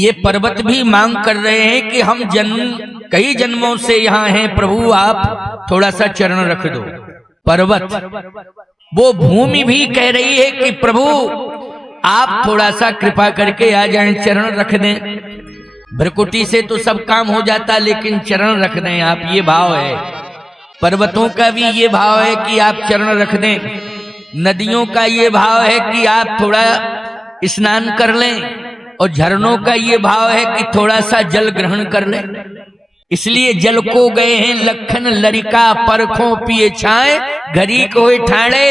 ये पर्वत भी मांग कर रहे हैं कि हम कई जन्मों से यहाँ हैं प्रभु, आप थोड़ा सा चरण रख दो। पर्वत, वो भूमि भी कह रही है कि प्रभु आप थोड़ा सा कृपा करके आ जाएं, चरण रख दें। भ्रकुटी से तो सब काम हो जाता, लेकिन चरण रख दें आप, ये भाव है। पर्वतों का भी ये भाव है कि आप चरण रख दें। नदियों का ये भाव है कि आप थोड़ा स्नान कर लें, और झरनों का ये भाव है कि थोड़ा सा जल ग्रहण कर लें। इसलिए जल को गए हैं लखन लरिका, परखों पिए छाए घड़ी को ठाणे।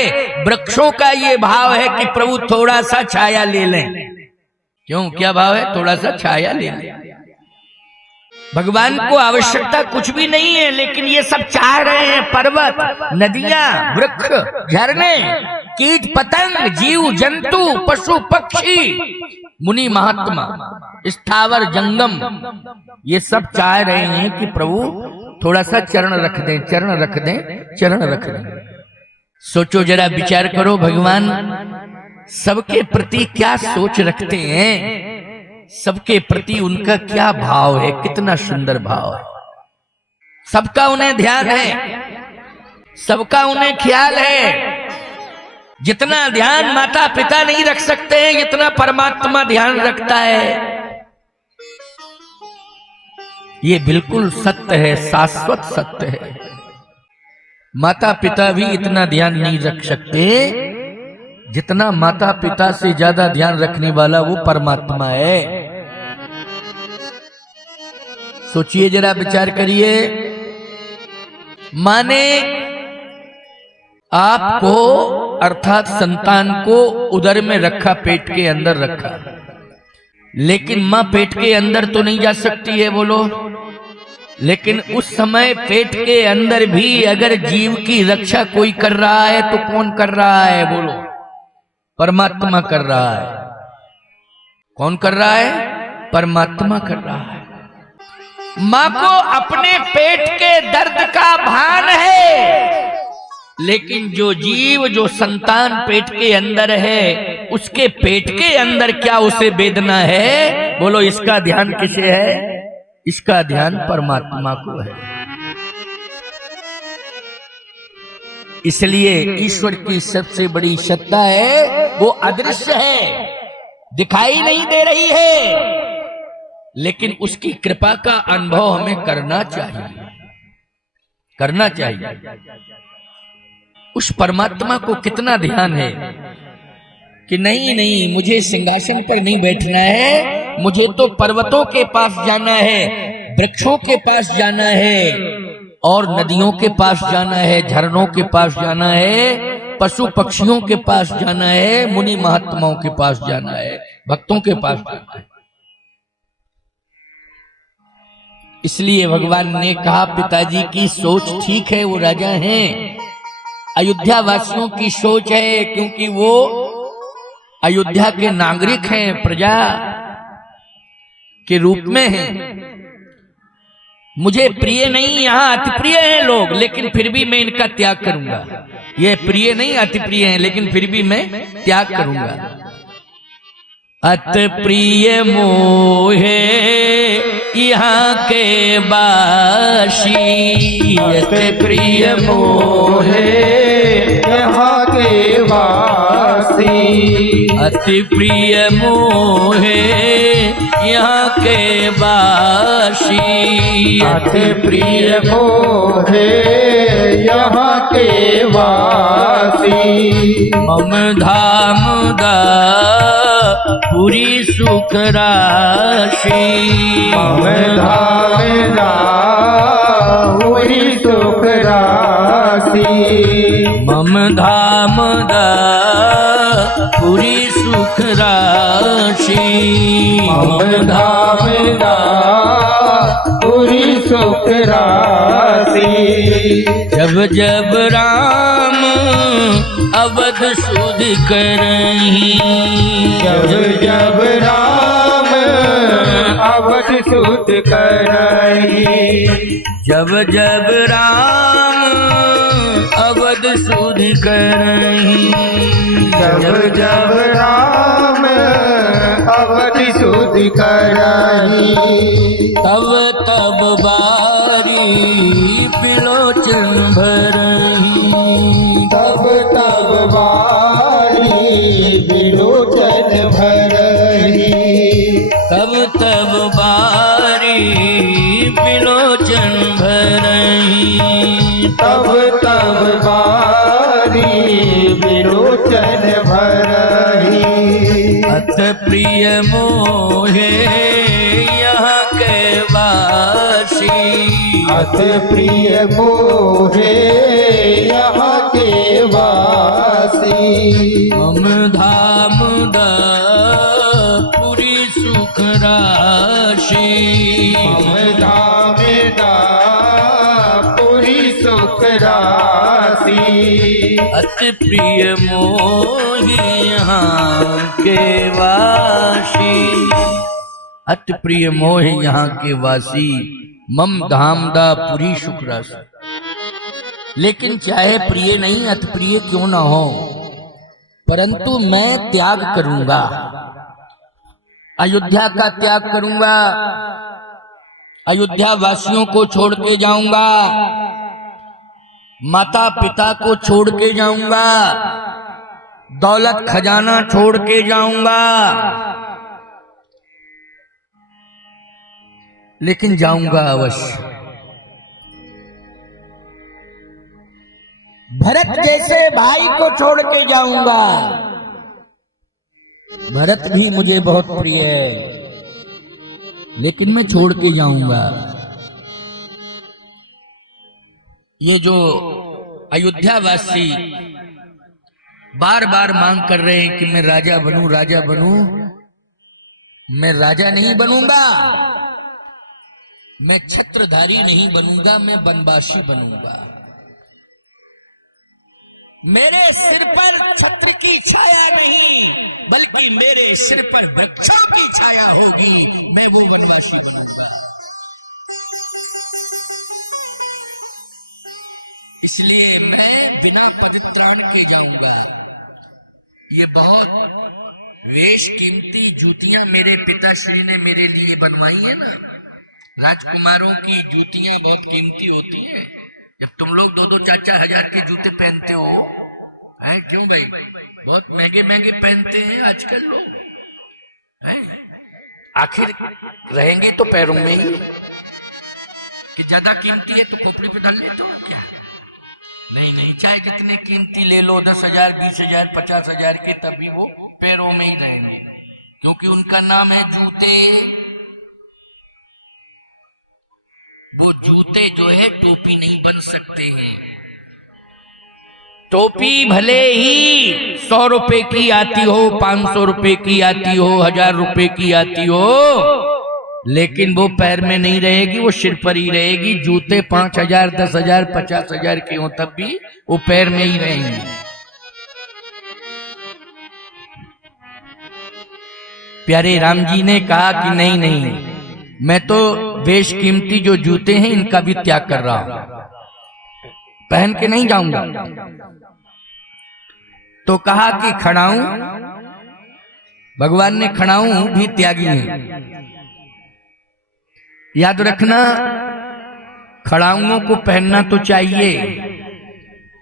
वृक्षों का ये भाव है कि प्रभु थोड़ा सा छाया ले लें। क्यों, क्या भाव है? थोड़ा सा छाया ले लें। भगवान को आवश्यकता कुछ भी नहीं है, लेकिन ये सब चाह रहे हैं। पर्वत, नदियां, वृक्ष, झरने, कीट पतंग, जीव जंतु, पशु पक्षी, मुनि महात्मा, स्थावर जंगम, ये सब चाह रहे हैं कि प्रभु थोड़ा सा चरण रख दें, चरण रख दें, चरण रख दें। सोचो जरा, विचार करो, भगवान सबके प्रति क्या सोच रखते हैं, सबके प्रति उनका क्या भाव है, कितना सुंदर भाव है। सबका उन्हें ध्यान है, सबका उन्हें ख्याल है। जितना ध्यान माता पिता नहीं रख सकते हैं, इतना परमात्मा ध्यान रखता है। ये बिल्कुल सत्य है, शाश्वत सत्य है। माता पिता भी इतना ध्यान नहीं रख सकते जितना माता पिता से ज्यादा ध्यान रखने वाला वो परमात्मा है। सोचिए जरा, विचार करिए। माने आपको अर्थात संतान को उदर में रखा, पेट के अंदर रखा, लेकिन मां पेट के अंदर तो नहीं जा सकती है, बोलो। लेकिन उस समय पेट के अंदर भी अगर जीव की रक्षा कोई कर रहा है तो कौन कर रहा है, बोलो? परमात्मा कर रहा है। कौन कर रहा है? परमात्मा कर रहा है। मां को अपने पेट के दर्द का भान है, लेकिन जो जीव, जो संतान पेट के अंदर है, उसके पेट के अंदर क्या उसे वेदना है, बोलो? इसका ध्यान किसे है? इसका ध्यान परमात्मा को है। इसलिए ईश्वर की सबसे बड़ी सत्ता है, वो अदृश्य है, दिखाई नहीं दे रही है, लेकिन उसकी कृपा का अनुभव हमें करना चाहिए, करना चाहिए। उस परमात्मा को कितना ध्यान है कि नहीं नहीं, मुझे सिंहासन पर नहीं बैठना है, मुझे तो पर्वतों के पास जाना है, वृक्षों के पास जाना है, और नदियों के पास जाना है, झरनों के पास जाना है, पशु पक्षियों के पास जाना है, मुनि महात्माओं के पास जाना है, भक्तों के पास जाना है। इसलिए भगवान ने कहा, पिताजी की सोच ठीक है, वो राजा हैं। अयोध्या वासियों की सोच है, क्योंकि वो अयोध्या के नागरिक हैं, प्रजा के रूप में हैं। मुझे प्रिय नहीं, यहाँ अति प्रिय हैं लोग, लेकिन फिर भी मैं इनका त्याग करूंगा। ये प्रिय नहीं, अति प्रिय हैं, लेकिन फिर भी मैं त्याग करूंगा। अति प्रिय मोहे यहाँ के बासी, अति प्रिय मोहे यहाँ के वासी, अति प्रिय मोहे यहाँ के बासी, अति प्रिय मोहे यहाँ के वासी। मम धाम दा पूरी सुख राशि, मम धाम दा पूरी सुख राशि, मम धाम दा पूरी सुख राशि, मम धाम दा पूरी सुख राशि। जब जब राम अवध सुध करहीं, जब जब राम अवध सुध करहीं, जब जब राम अवध सुध करहीं, जब जब राम अवधि सुध करही। तब तब बारी बिलोचन भरही। तब तब बारी बिलोचन भरही। तब तब बारी बिलोचन भरही। तब तब बारी बिलोचन भरही। अत प्रिय मोहे यहाँ के वासी। अत प्रिय मोहे यहाँ के वासी। मम धाम दा पुरी सुख राशि। मम धाम दा पुरी सुख राशि। अति प्रिय मोहि यहाँ के वासी। अति प्रिय मोह यहाँ के वासी। मम धाम दा पुरी सुख राशि। लेकिन चाहे प्रिय नहीं अति प्रिय क्यों ना हो, परंतु मैं त्याग करूंगा, अयोध्या का त्याग करूंगा, अयोध्या वासियों को छोड़ के जाऊंगा, माता पिता को छोड़ के जाऊंगा, दौलत खजाना छोड़ के जाऊंगा, लेकिन जाऊंगा अवश्य। भरत जैसे भाई को छोड़ के जाऊंगा। भरत भी मुझे बहुत प्रिय है, लेकिन मैं छोड़ के जाऊंगा। ये जो अयोध्यावासी बार बार मांग कर रहे हैं कि मैं राजा बनूं, राजा बनूं, मैं राजा नहीं बनूंगा, मैं छत्रधारी नहीं बनूंगा, मैं वनवासी बनूंगा। मेरे सिर पर छत्र की छाया नहीं, बल्कि मेरे सिर पर वृक्षों की छाया होगी, मैं वो वनवासी बनूंगा। इसलिए मैं बिना परित्राण के जाऊंगा। ये बहुत वेश कीमती जूतियां मेरे पिताश्री ने मेरे लिए बनवाई है ना। राजकुमारों की जूतियां बहुत कीमती होती हैं। जब तुम लोग 2-2, 4-4 हजार के जूते पहनते हो, हैं क्यों भाई? बहुत महंगे महंगे पहनते हैं आजकल लोग, हैं? आखिर रहेंगे तो पैरों में ही, कि ज्यादा कीमती है तो खोपड़ी पे धर ले तो क्या? नहीं नहीं, चाहे कितने कीमती ले लो, 10,000, 20,000, 50,000 के, तभी वो पैरों में ही रहेंगे, क्योंकि उनका नाम है जूते। वो जूते जो है टोपी नहीं बन सकते हैं। टोपी भले ही 100 रुपए की आती हो, 500 रुपए की आती हो, 1000 रुपए की आती हो, लेकिन वो पैर में नहीं रहेगी, वो सिर पर ही रहेगी। जूते 5,000, 10,000, 50,000 के हो, तब भी वो पैर में ही रहेंगे। प्यारे राम जी ने कहा कि नहीं नहीं, मैं तो बेश कीमती जो जूते हैं इनका भी त्याग कर रहा हूं, पहन के नहीं जाऊंगा। तो कहा कि खड़ाऊं, भगवान ने खड़ाऊं भी त्यागी है। याद रखना, खड़ाऊंों को पहनना तो चाहिए,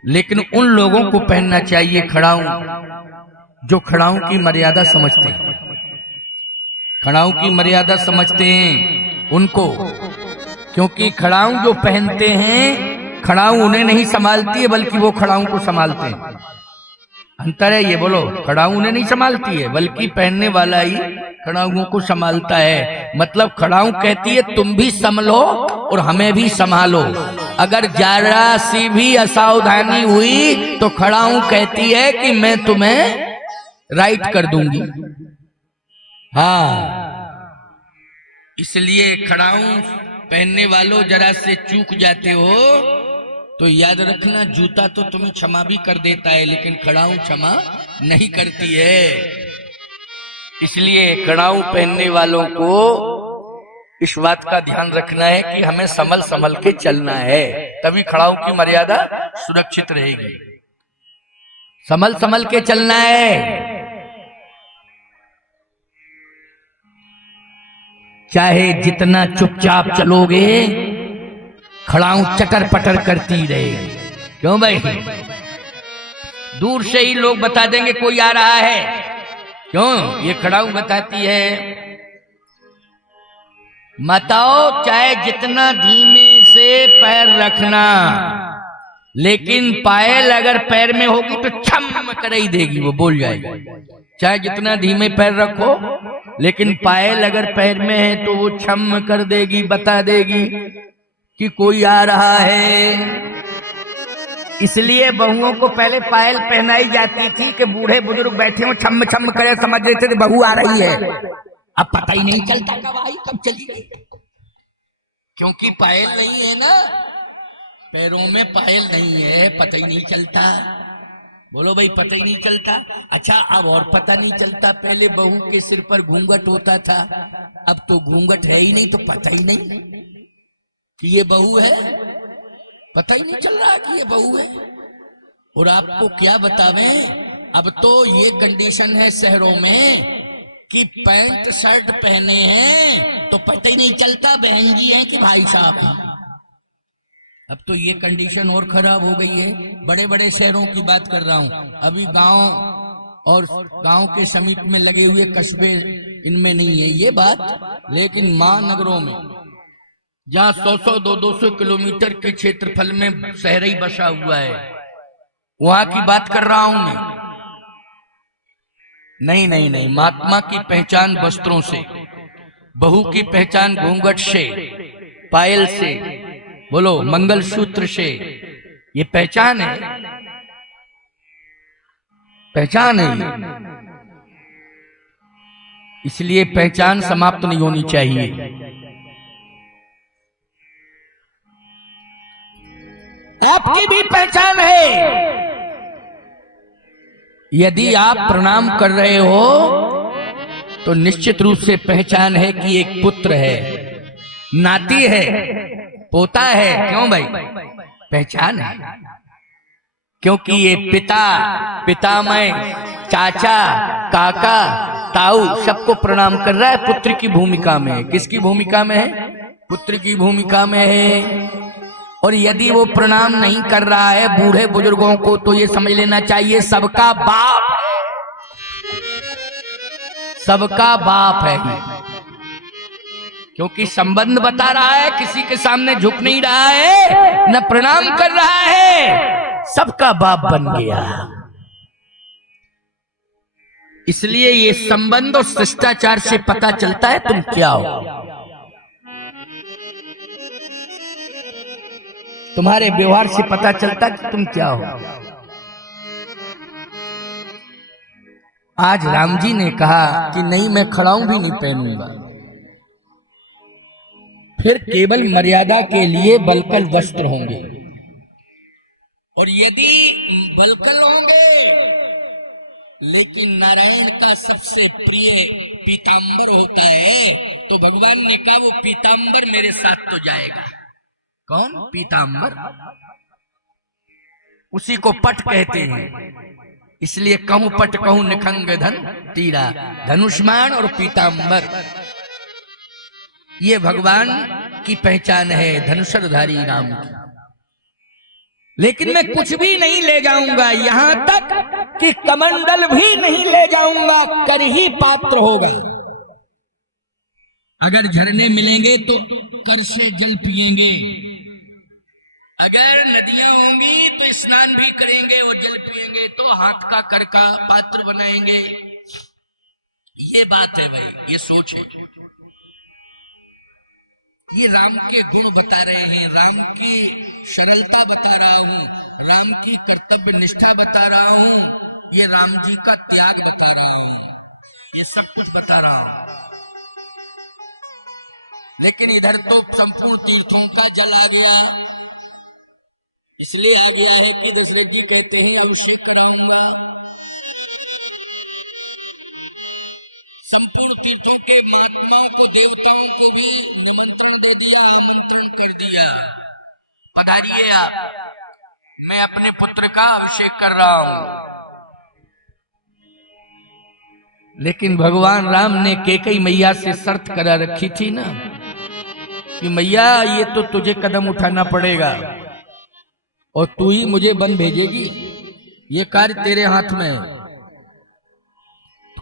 लेकिन उन लोगों को पहनना चाहिए खड़ाऊं जो खड़ाऊं की मर्यादा समझते हैं। खड़ाऊं की मर्यादा समझते हैं उनको, क्योंकि खड़ाऊं जो पहनते हैं, खड़ाऊं उन्हें नहीं संभालती है, बल्कि वो खड़ाऊं को संभालते हैं। अंतर है ये, बोलो। खड़ाऊं उन्हें नहीं संभालती है, बल्कि पहनने वाला ही खड़ाऊं को संभालता है। मतलब खड़ाऊं कहती है तुम भी संभलो और हमें भी संभालो। अगर जरा सी भी असावधानी हुई तो खड़ाऊं कहती है कि मैं तुम्हें राइट कर दूंगी। हाँ, इसलिए खड़ाऊं पहनने वालों जरा से चूक जाते हो तो याद रखना, जूता तो तुम्हें क्षमा भी कर देता है, लेकिन खड़ाऊं क्षमा नहीं करती है। इसलिए खड़ाऊं पहनने वालों को इस बात का ध्यान रखना है कि हमें संभल संभल के चलना है, तभी खड़ाऊं की मर्यादा सुरक्षित रहेगी। संभल संभल के चलना है। चाहे जितना चुपचाप चलोगे खड़ाऊ चटर पटर करती रहेगी। क्यों भाई? दूर से ही लोग बता देंगे कोई आ रहा है। क्यों? ये खड़ाऊ बताती है। माताओं चाहे जितना धीमे से पैर रखना, लेकिन पायल अगर पैर में होगी तो छम कर ही देगी, वो बोल जाएगी। चाहे जितना धीमे पैर रखो, लेकिन पायल अगर पैर में है तो वो छम कर देगी, बता देगी कि कोई आ रहा है। इसलिए बहुओं को पहले पायल पहनाई जाती थी कि बूढ़े बुजुर्ग बैठे हो छम छम करे, समझ रहे थे बहू आ रही है। अब पता ही नहीं चलता कब आई कब चली गई, क्योंकि पायल नहीं है ना, पैरों में पायल नहीं है, पता ही नहीं चलता। बोलो भाई, पता ही नहीं चलता। अच्छा, अब और पता नहीं चलता। पहले बहू के सिर पर घूंघट होता था, अब तो घूंघट है ही नहीं, तो पता ही नहीं कि ये बहू है। पता ही नहीं चल रहा कि ये बहू है। और आपको क्या बतावें, अब तो ये कंडीशन है शहरों में कि पैंट शर्ट पहने हैं तो पता ही नहीं चलता बहन जी हैं कि भाई साहब हैं। अब तो ये कंडीशन और खराब हो गई है। बड़े बड़े शहरों की बात कर रहा हूं, अभी गांव और गांव के समीप में लगे हुए कस्बे इनमें नहीं है ये बात, लेकिन महानगरों में जहां 100-100, 200 किलोमीटर के क्षेत्रफल में शहर ही बसा हुआ है, वहां की बात कर रहा हूं मैं। नहीं नहीं नहीं, महात्मा की पहचान वस्त्रों से, बहू की पहचान घूंघट से, पायल से, बोलो मंगलसूत्र से। ये पहचान है, पहचान है। इसलिए पहचान समाप्त नहीं होनी चाहिए। आपकी भी पहचान है। यदि आप प्रणाम कर रहे हो तो निश्चित रूप से पहचान है कि एक पुत्र है, नाती है, पोता है। क्यों भाई? पहचान है, क्योंकि ये पिता, पितामह, चाचा, काका, ताऊ सबको प्रणाम कर रहा है, पुत्र की भूमिका में है। किसकी भूमिका में है? पुत्र की भूमिका में है। और यदि वो प्रणाम नहीं कर रहा है बूढ़े बुजुर्गों को, तो ये समझ लेना चाहिए सबका बाप है, सबका बाप है। क्योंकि संबंध बता रहा है, किसी के सामने झुक नहीं रहा है, न प्रणाम कर रहा है, सबका बाप बन गया। इसलिए ये संबंध और शिष्टाचार से पता चलता है तुम क्या हो। तुम्हारे व्यवहार से पता चलता कि तुम क्या हो। आज राम जी ने कहा कि नहीं, मैं खड़ाऊ भी नहीं पहनूंगा। फिर केवल मर्यादा के लिए बलकल वस्त्र होंगे, और यदि बलकल होंगे लेकिन नारायण का सबसे प्रिय पीतांबर होता है, तो भगवान ने कहा वो पीतांबर मेरे साथ तो जाएगा। कौन? पीतांबर। उसी को पट कहते हैं। इसलिए कहूं पट कहूं निखंग धन तीरा, धनुष्मान और पीतांबर, ये भगवान की पहचान है, धनुषधारी राम की। लेकिन मैं कुछ भी नहीं ले जाऊंगा, यहां तक कि कमंडल भी नहीं ले जाऊंगा, कर ही पात्र होगा। अगर झरने मिलेंगे तो कर से जल पिएंगे, अगर नदियां होंगी तो स्नान भी करेंगे, और जल पिएंगे तो हाथ का कर का पात्र बनाएंगे। ये बात है भाई, ये सोच है। ये राम के गुण बता रहे हैं, राम की सरलता बता रहा हूं, राम की कर्तव्य निष्ठा बता रहा हूं, ये राम जी का त्याग बता रहा हूं, ये सब कुछ बता रहा हूं। लेकिन इधर तो संपूर्ण तीर्थों का जल आ गया, इसलिए आ गया है कि दशरथ जी कहते हैं अभिषेक कराऊंगा। संपूर्ण तीर्थों के महात्माओं को, देवताओं को भी निमंत्रण दे दिया, आमंत्रण कर दिया, पधारिए आप, मैं अपने पुत्र का अभिषेक कर रहा हूं। लेकिन भगवान राम ने कैकेयी मैया से शर्त करा रखी थी ना कि मैया ये तो तुझे कदम उठाना पड़ेगा और तू ही मुझे वन भेजेगी, ये कार्य तेरे हाथ में है।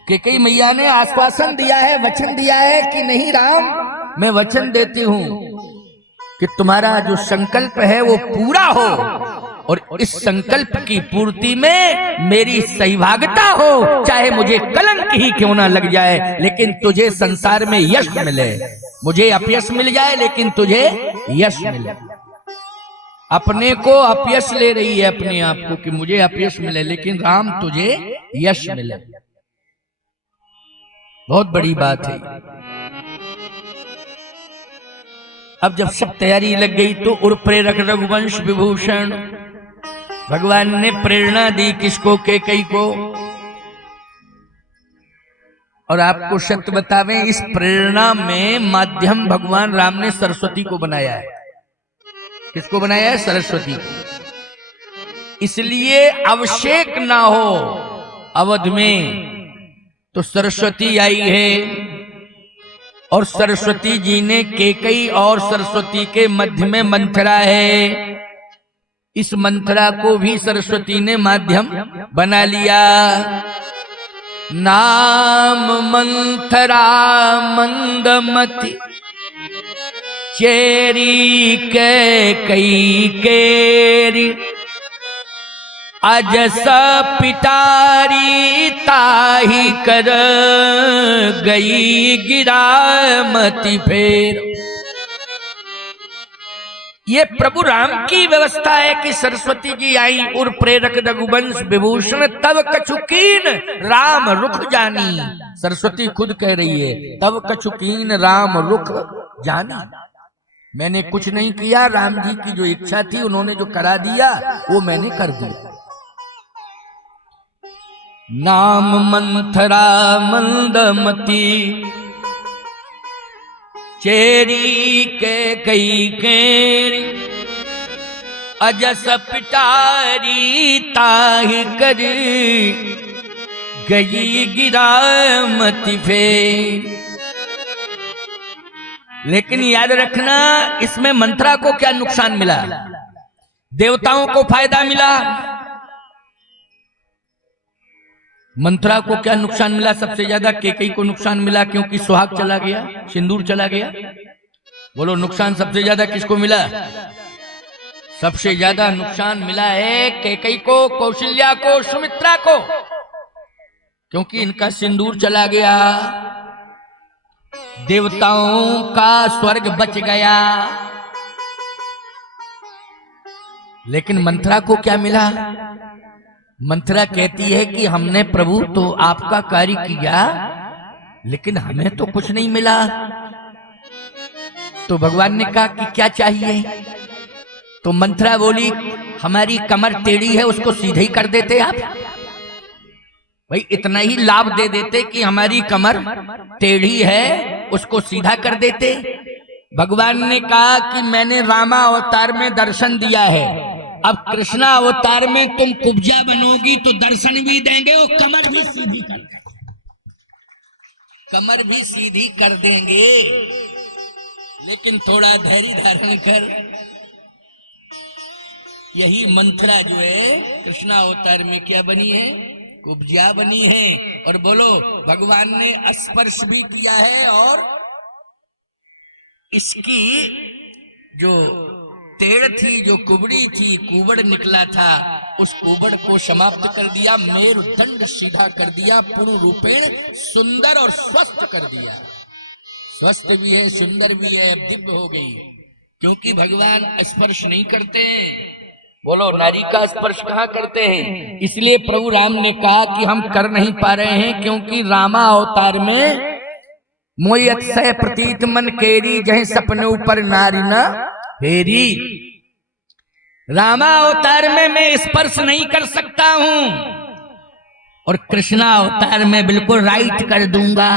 कैकेयी मैया ने आश्वासन दिया है, वचन दिया है कि नहीं राम, मैं वचन देती हूं कि तुम्हारा जो संकल्प है वो पूरा हो और इस संकल्प की पूर्ति में मेरी सहभागिता हो, चाहे मुझे कलंक ही क्यों ना लग जाए, लेकिन तुझे संसार में यश मिले। मुझे अपयश मिल जाए लेकिन तुझे यश मिले। अपने को अपयश ले रही है अपने आप को कि मुझे अपयश मिले, लेकिन राम तुझे यश मिले। बहुत बड़ी बात है। अब जब सब तैयारी लग गई तो उर प्रेरक रघुवंश विभूषण भगवान ने प्रेरणा दी किसको? कैकेयी को। और आपको सत्य बतावें, इस प्रेरणा में माध्यम भगवान राम ने सरस्वती को बनाया है। किसको बनाया है? सरस्वती को। इसलिए अवशेक ना हो अवध में तो सरस्वती आई है, और सरस्वती जी ने कैकेयी और सरस्वती के मध्य में मंथरा है। इस मंथरा को भी सरस्वती ने माध्यम बना लिया। नाम मंथरा मंदमति चेरी कैकेयी केरी अजस पिटारी ताही कर गई गिरामती फेर। ये प्रभु राम की व्यवस्था है कि सरस्वती जी आई और प्रेरक रघुवंश विभूषण तब कछुकीन राम रुख जानी। सरस्वती खुद कह रही है तब कछुकीन राम रुख जानी। मैंने कुछ नहीं किया, राम जी की जो इच्छा थी उन्होंने जो करा दिया वो मैंने कर दिया। नाम मंथरा मंदमती चेरी कैकेयी केरी अजस पिटारी ताही कर गई गिरामती फेर। लेकिन याद रखना, इसमें मंथरा को क्या नुकसान मिला? देवताओं को फायदा मिला। मंथरा को क्या नुकसान मिला? सबसे ज्यादा कैकेयी को नुकसान मिला, क्योंकि सुहाग चला गया, सिंदूर चला गया। बोलो नुकसान सबसे ज्यादा किसको मिला? सबसे ज्यादा नुकसान मिला है कैकेयी को, कौशल्या को, सुमित्रा को, क्योंकि इनका सिंदूर चला गया। देवताओं का स्वर्ग बच गया। लेकिन मंथरा को क्या मिला? मंथरा कहती है कि हमने प्रभु तो आपका कार्य किया, लेकिन हमें तो कुछ नहीं मिला। तो भगवान ने कहा कि क्या चाहिए? तो मंथरा बोली हमारी कमर टेढ़ी है, उसको सीधे ही कर देते आप। भाई इतना ही लाभ दे देते कि हमारी कमर टेढ़ी है, उसको सीधा कर देते। भगवान ने कहा कि मैंने रामा अवतार में दर्शन दिया है, अब कृष्णा अवतार में तुम कुब्जा बनोगी तो दर्शन भी देंगे और कमर भी सीधी कर देंगे। कमर भी सीधी कर देंगे, लेकिन थोड़ा धैर्य धारण कर। यही मंथरा जो है कृष्णा अवतार में क्या बनी है? कुब्जा बनी है। और बोलो भगवान ने स्पर्श भी किया है और इसकी जो टेढ़ थी, जो कुबड़ी थी, कुबड़ निकला था, उस कुबड़ को समाप्त कर दिया, मेरुदंड सीधा कर दिया, पूर्ण रूपेण सुंदर और स्वस्थ कर दिया। स्वस्थ भी है, सुंदर भी है, अब दिव्य हो गई, क्योंकि भगवान स्पर्श नहीं करते हैं। बोलो नारी का स्पर्श कहाँ करते हैं? इसलिए प्रभु राम ने कहा कि हम कर नहीं पा रहे हैं, क्योंकि रामा अवतार में मोयत से प्रतीत मन केरी जहे सपने ऊपर नारी न हेरी। रामा अवतार में मैं स्पर्श नहीं कर सकता हूं, और कृष्णा अवतार में बिल्कुल राइट कर दूंगा।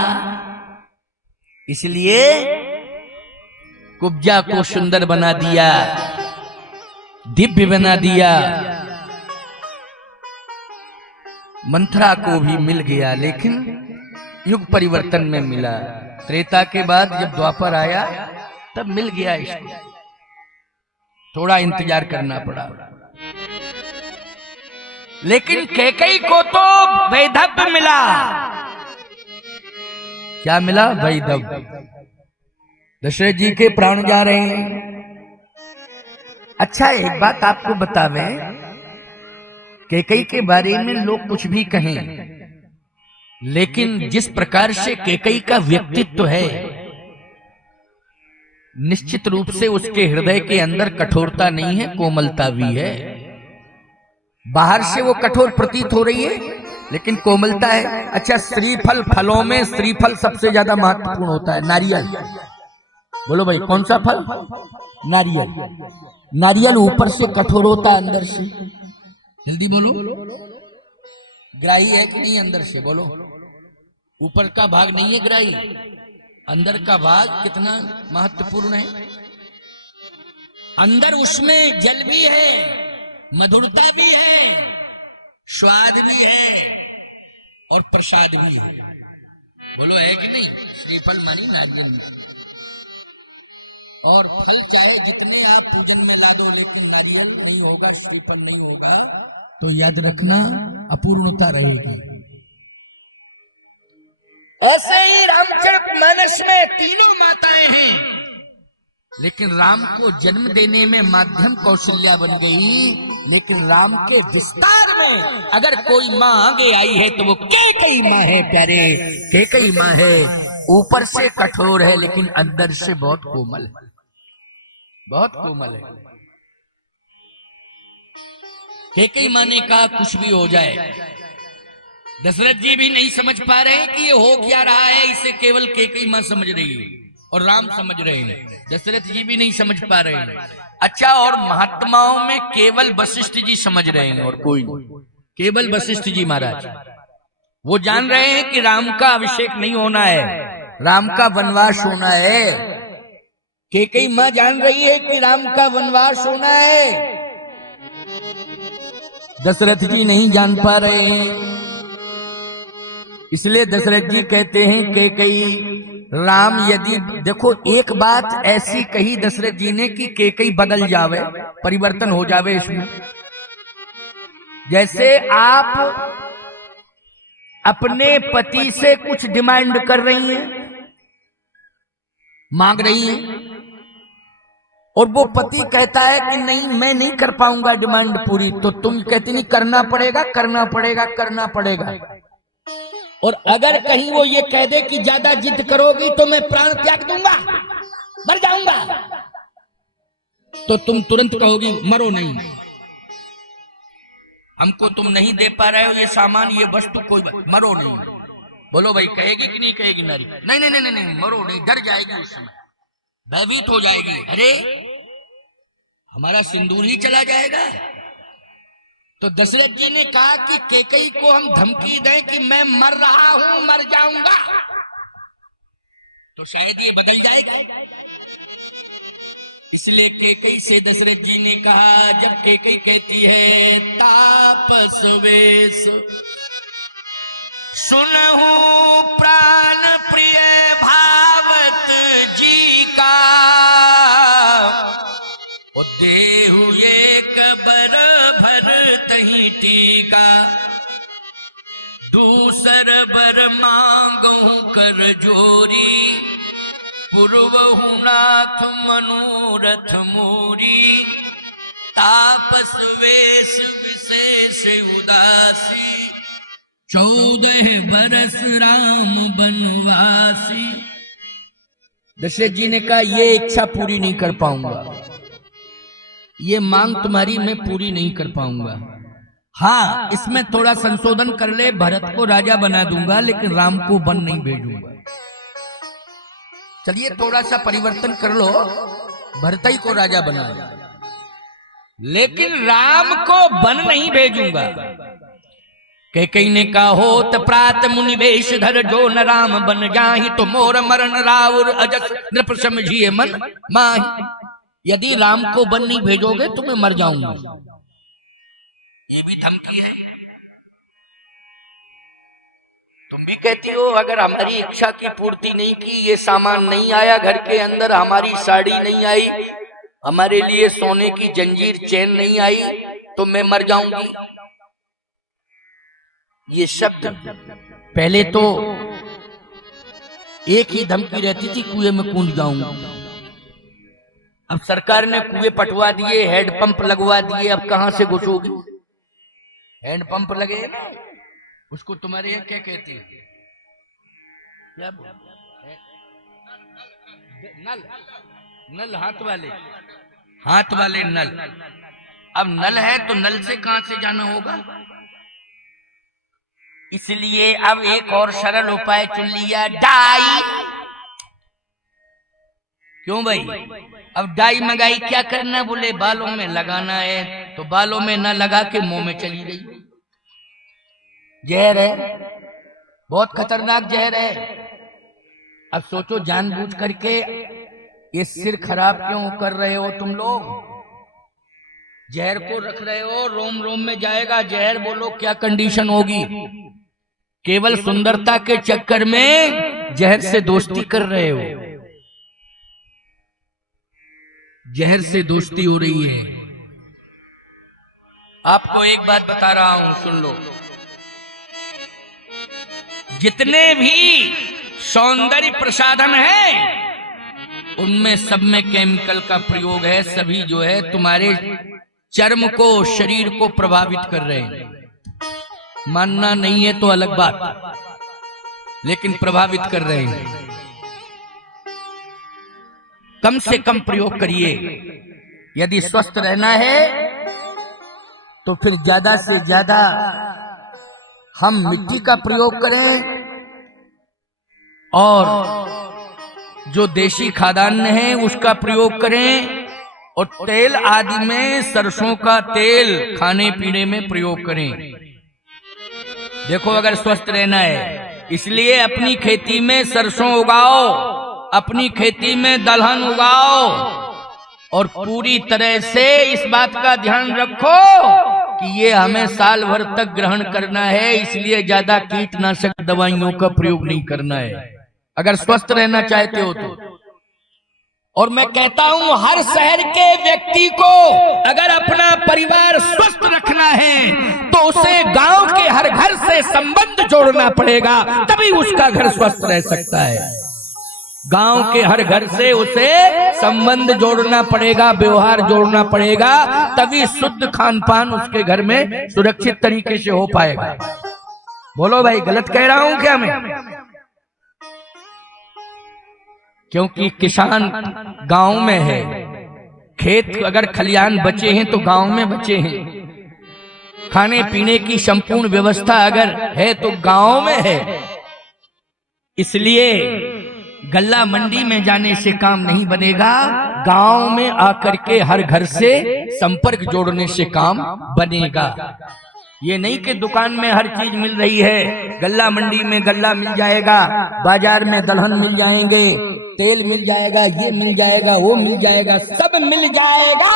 इसलिए कुब्जा को सुंदर बना दिया, दिव्य बना दिया। मंथरा को भी मिल गया, लेकिन युग परिवर्तन में मिला। त्रेता के बाद जब द्वापर आया तब मिल गया इसको, थोड़ा इंतजार करना पड़ा। लेकिन कैकेयी को तो वैधव्य मिला। क्या मिला? वैधव्य। दशरथ जी के प्राण जा रहे हैं। अच्छा, एक बात आपको बतावे, कैकेयी के बारे में लोग कुछ भी कहें, लेकिन जिस प्रकार से कैकेयी का व्यक्तित्व है, निश्चित रूप से उसके हृदय के अंदर कठोरता नहीं है, कोमलता भी है। बाहर से वो कठोर प्रतीत हो रही है, लेकिन कोमलता है। अच्छा, श्रीफल, फलों में श्रीफल सबसे ज्यादा महत्वपूर्ण होता है। नारियल, बोलो भाई कौन सा फल? नारियल। नारियल ऊपर से कठोर होता है, अंदर से, जल्दी बोलो, ग्राही है कि नहीं? अंदर से बोलो। ऊपर का भाग नहीं है ग्राही, अंदर का भाग कितना महत्वपूर्ण है। अंदर उसमें जल भी है, मधुरता भी है, स्वाद भी है और प्रसाद भी है। बोलो है कि नहीं? श्रीफल मानी नारियल। और फल चाहे जितने आप पूजन में ला दो, लेकिन नारियल नहीं होगा, श्रीफल नहीं होगा, तो याद रखना अपूर्णता रहेगी। ऐसे ही रामचरितमानस में तीनों माताएं हैं, लेकिन राम को जन्म देने में माध्यम कौशल्या बन गई। लेकिन राम के विस्तार में अगर कोई माँ आगे आई है तो वो कैकेयी माँ है। प्यारे, कैकेयी माँ है। ऊपर से कठोर है, लेकिन अंदर से बहुत कोमल है, बहुत कोमल है। कैकेयी माँ ने कहा कुछ भी हो जाए। दशरथ जी भी नहीं समझ पा रहे हैं कि ये हो क्या रहा है। इसे केवल कैकेयी माँ समझ रही है और राम समझ रहे हैं। दशरथ जी भी नहीं समझ पा रहे हैं। अच्छा, और महात्माओं में केवल वशिष्ठ जी समझ रहे हैं और कोई नहीं। केवल वशिष्ठ जी महाराज, वो जान रहे हैं कि राम का अभिषेक नहीं होना है, राम का वनवास होना है। कैकेयी माँ जान रही है कि राम का वनवास होना है, दशरथ जी नहीं जान पा रहे हैं। इसलिए दशरथ जी कहते हैं कैकेयी, राम यदि, देखो एक बात ऐसी कही दशरथ जी ने कि कैकेयी बदल जावे, परिवर्तन हो जावे इसमें। जैसे आप अपने पति से कुछ डिमांड कर रही हैं, मांग रही हैं, और वो पति कहता है कि नहीं मैं नहीं कर पाऊंगा डिमांड पूरी, तो तुम कहती नहीं करना पड़ेगा, करना पड़ेगा, करना पड़ेगा। और अगर कहीं वो ये कह दे कि ज्यादा जिद करोगी तो मैं प्राण त्याग दूंगा, मर जाऊंगा, तो तुम तुरंत कहोगी मरो नहीं, हमको तुम नहीं दे पा रहे हो ये सामान, ये वस्तु, कोई मरो नहीं। बोलो भाई कहेगी कि नहीं कहेगी नारी? नहीं नहीं नहीं नहीं, मरो नहीं, डर जाएगी, उस समय भयभीत हो जाएगी। अरे हमारा सिंदूर ही चला जाएगा। तो दशरथ जी ने कहा कि कैकेयी को हम धमकी दें कि मैं मर रहा हूं, मर जाऊंगा, तो शायद ये बदल जाएगा। इसलिए कैकेयी से दशरथ जी ने कहा, जब कैकेयी कहती है तापस वेश सुनहु प्राण प्रिय भावत जी का, और देहु एक बर भर तही टीका, दूसर बर मांगहु कर जोरी, पूर्वहु नाथ मनोरथ मोरी, तापस वेश विशेष उदासी, 14 बरस राम बनवासी। दशरथ जी ने कहा ये इच्छा पूरी नहीं कर पाऊंगा, ये मांग तुम्हारी मैं पूरी नहीं कर पाऊंगा। हाँ, इसमें थोड़ा संशोधन कर ले, भरत को राजा बना दूंगा, लेकिन राम को वन नहीं भेजूंगा। चलिए थोड़ा सा परिवर्तन कर लो, भरत ही को राजा बना दो, लेकिन राम को वन नहीं भेजूंगा। कैकेयी ने कहा होत प्रात मुनि वेश धर, जो न राम बन जाहि, तो मोर मरण राउर अजस नृप समझिए मन माहि। यदि राम को वन नहीं भेजोगे तो मैं मर जाऊंगा। ये भी धमकी है। तो भी कहती हो अगर हमारी इच्छा की पूर्ति नहीं की, ये सामान नहीं आया घर के अंदर, हमारी साड़ी नहीं आई, हमारे लिए सोने की जंजीर चैन नहीं आई, तो मैं मर जाऊंगी। ये शब्द पहले तो एक ही धमकी रहती थी, कुएं में कूद जाऊंगा। अब सरकार ने कुएं पटवा दिए, हैंडपंप लगवा दिए, अब कहां से घुसोगी? हैंडपंप लगे ना, उसको तुम्हारे यहाँ क्या कहते हैं? क्या नल, नल हाथ वाले नल। अब नल है तो नल से कहां से जाना होगा? इसलिए अब एक और सरल उपाय चुन लिया, डाई। क्यों भाई? अब डाई मंगाई, क्या करना? बोले बालों में लगाना है, तो बालों में ना लगा के मुंह में चली गई। जहर है, बहुत खतरनाक जहर है। अब सोचो जानबूझ करके ये सिर खराब क्यों कर रहे हो तुम लोग? जहर को रख रहे हो, रोम रोम में जाएगा जहर। बोलो क्या कंडीशन होगी? केवल सुंदरता के चक्कर में जहर से दोस्ती कर रहे हो, जहर से दोस्ती हो रही है। आपको एक बात बता रहा हूं, सुन लो। जितने भी सौंदर्य प्रसाधन हैं, उनमें सब में केमिकल का प्रयोग है। सभी जो है तुम्हारे चर्म को, शरीर को प्रभावित कर रहे हैं। मानना नहीं है तो अलग बात, लेकिन प्रभावित कर रहे हैं। कम से कम प्रयोग करिए। यदि स्वस्थ रहना है तो फिर ज्यादा से ज्यादा हम मिट्टी का प्रयोग करें, और जो देशी खाद्यान्न है उसका प्रयोग करें, और तेल आदि में सरसों का तेल खाने पीने में प्रयोग करें। देखो अगर स्वस्थ रहना है, इसलिए अपनी खेती में सरसों उगाओ, अपनी खेती में दलहन उगाओ, और पूरी तरह से इस बात का ध्यान रखो कि ये हमें साल भर तक ग्रहण करना है, इसलिए ज्यादा कीटनाशक दवाइयों का प्रयोग नहीं करना है, अगर स्वस्थ रहना चाहते हो तो। और मैं कहता हूं हर शहर के व्यक्ति को अगर अपना परिवार स्वस्थ रखना है तो उसे गांव के हर घर से संबंध जोड़ना पड़ेगा, तभी उसका घर स्वस्थ रह सकता है। गांव के हर घर से उसे संबंध जोड़ना पड़ेगा, व्यवहार जोड़ना पड़ेगा, तभी शुद्ध खान पान उसके घर में सुरक्षित तरीके से हो पाएगा। बोलो भाई, गलत कह रहा हूं क्या मैं? क्योंकि किसान गांव में है, खेत अगर खलियान बचे हैं तो गांव में बचे हैं, खाने पीने की संपूर्ण व्यवस्था अगर है तो गांव में है। इसलिए गल्ला मंडी में जाने से काम नहीं बनेगा, गांव में आकर के हर घर से संपर्क जोड़ने से काम बनेगा। ये नहीं कि दुकान में हर चीज मिल रही है, गल्ला मंडी में गल्ला मिल जाएगा, बाजार में दलहन मिल जाएंगे, तेल मिल जाएगा, ये मिल जाएगा, वो मिल जाएगा, सब मिल जाएगा,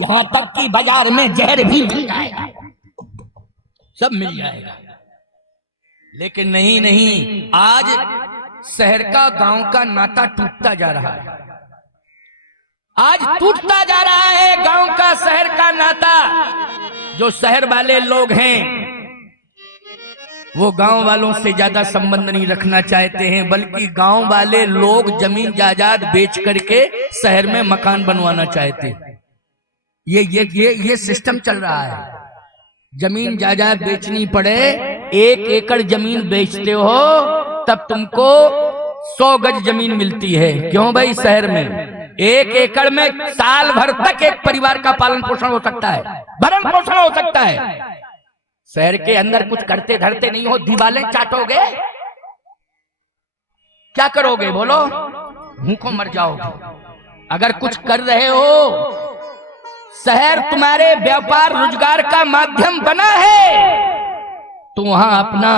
यहां तक कि बाजार में जहर भी मिल जाएगा, सब मिल जाएगा। लेकिन नहीं नहीं, आज शहर का गांव का नाता टूटता जा रहा है, आज टूटता जा रहा है गांव का शहर का नाता। जो शहर वाले लोग हैं वो गांव वालों से ज्यादा संबंध नहीं रखना चाहते हैं, बल्कि गांव वाले लोग जमीन जायदाद बेच करके शहर में मकान बनवाना चाहते हैं। ये सिस्टम चल रहा है। जमीन जायदाद बेचनी पड़े, 1 एकड़ जमीन बेचते हो तब तुमको 100 गज जमीन मिलती है। क्यों भाई? शहर में 1 एकड़ में साल भर तक एक परिवार का पालन पोषण हो सकता है, भरण पोषण हो सकता है। शहर के अंदर कुछ करते धरते नहीं हो, दीवालें चाटोगे, क्या करोगे? बोलो, भूखों मर जाओगे। अगर कुछ कर रहे हो, शहर तुम्हारे व्यापार रोजगार का माध्यम बना है, तो वहां अपना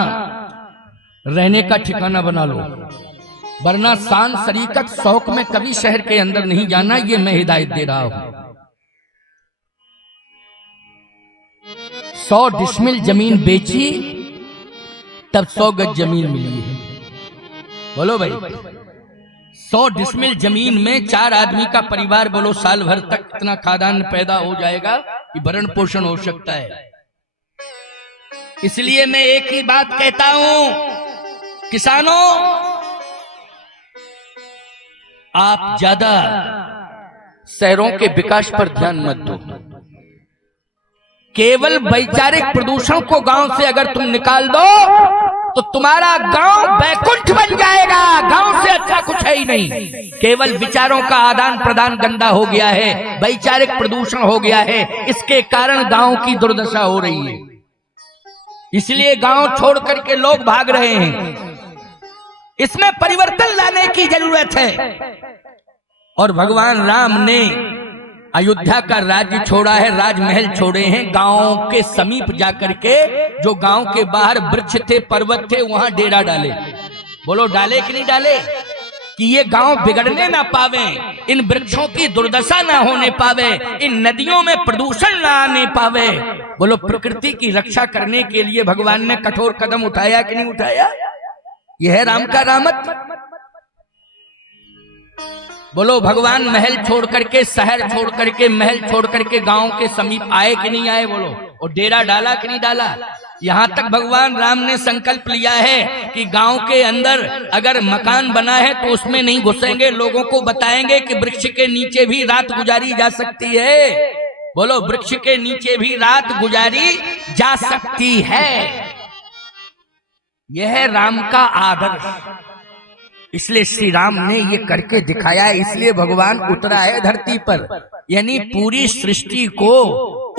रहने का ठिकाना बना लो, वरना शान शरीकत शौक में कभी शहर के अंदर नहीं जाना। ये मैं हिदायत दे रहा हूं। 100 डिसमिल जमीन बेची तब 100 गज जमीन मिली है। बोलो भाई, 100 डिसमिल जमीन में 4 आदमी का परिवार, बोलो साल भर तक इतना खाद्यान्न पैदा हो जाएगा कि भरण पोषण हो सकता है। इसलिए मैं एक ही बात कहता हूं, किसानों, आप ज्यादा शहरों के विकास पर ध्यान मत दो। केवल वैचारिक प्रदूषण को गांव से अगर तुम निकाल दो तो तुम्हारा गांव बैकुंठ बन जाएगा। गांव से अच्छा कुछ है ही नहीं। केवल विचारों का आदान प्रदान गंदा हो गया है, वैचारिक प्रदूषण हो गया है, इसके कारण गांव की दुर्दशा हो रही है। इसलिए गांव छोड़ करके लोग भाग रहे हैं। इसमें परिवर्तन लाने की जरूरत है। और भगवान राम ने अयोध्या का राज्य छोड़ा है, राजमहल छोड़े हैं, गांव के समीप जाकर के, जो गांव के बाहर वृक्ष थे, पर्वत थे, वहां डेरा डाले। बोलो डाले कि नहीं डाले? कि ये गांव बिगड़ने ना पावे, इन वृक्षों की दुर्दशा ना होने पावे, इन नदियों में प्रदूषण ना आने पावे। बोलो प्रकृति की रक्षा करने के लिए भगवान ने कठोर कदम उठाया कि नहीं उठाया? यह है राम का रामत। बोलो भगवान महल छोड़ करके, शहर छोड़ करके, महल छोड़ करके गांव के समीप आए कि नहीं आए? बोलो, और डेरा डाला कि नहीं डाला? यहां तक भगवान राम ने संकल्प लिया है कि गांव के अंदर अगर मकान बना है तो उसमें नहीं घुसेंगे, लोगों को बताएंगे कि वृक्ष के नीचे भी रात गुजारी जा सकती है। बोलो, वृक्ष के नीचे भी रात गुजारी जा सकती है। यह है राम का आदर्श। इसलिए श्री राम ने ये करके दिखाया। इसलिए भगवान उतरा है धरती पर, यानी पूरी सृष्टि को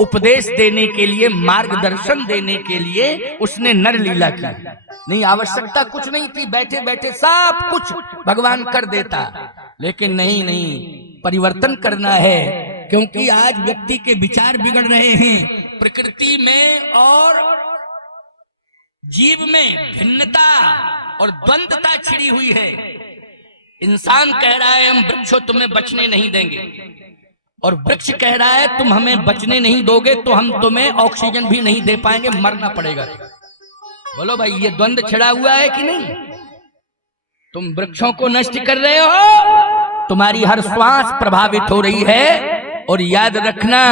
उपदेश देने के लिए, मार्गदर्शन देने के लिए उसने नर लीला की। नहीं, आवश्यकता कुछ नहीं थी, बैठे बैठे सब कुछ भगवान कर देता, लेकिन नहीं, परिवर्तन करना है। क्योंकि आज व्यक्ति के विचार बिगड़ रहे हैं। प्रकृति में और जीव में भिन्नता और द्वंद्वता छिड़ी हुई है। इंसान कह रहा है हम वृक्षों तुम्हें बचने नहीं देंगे, और वृक्ष कह रहा है तुम हमें बचने नहीं दोगे तो हम तुम्हें ऑक्सीजन भी नहीं दे पाएंगे, मरना पड़ेगा। बोलो भाई, ये द्वंद्व छिड़ा हुआ है कि नहीं? तुम वृक्षों को नष्ट कर रहे हो, तुम्हारी हर श्वास प्रभावित हो रही है, और याद रखना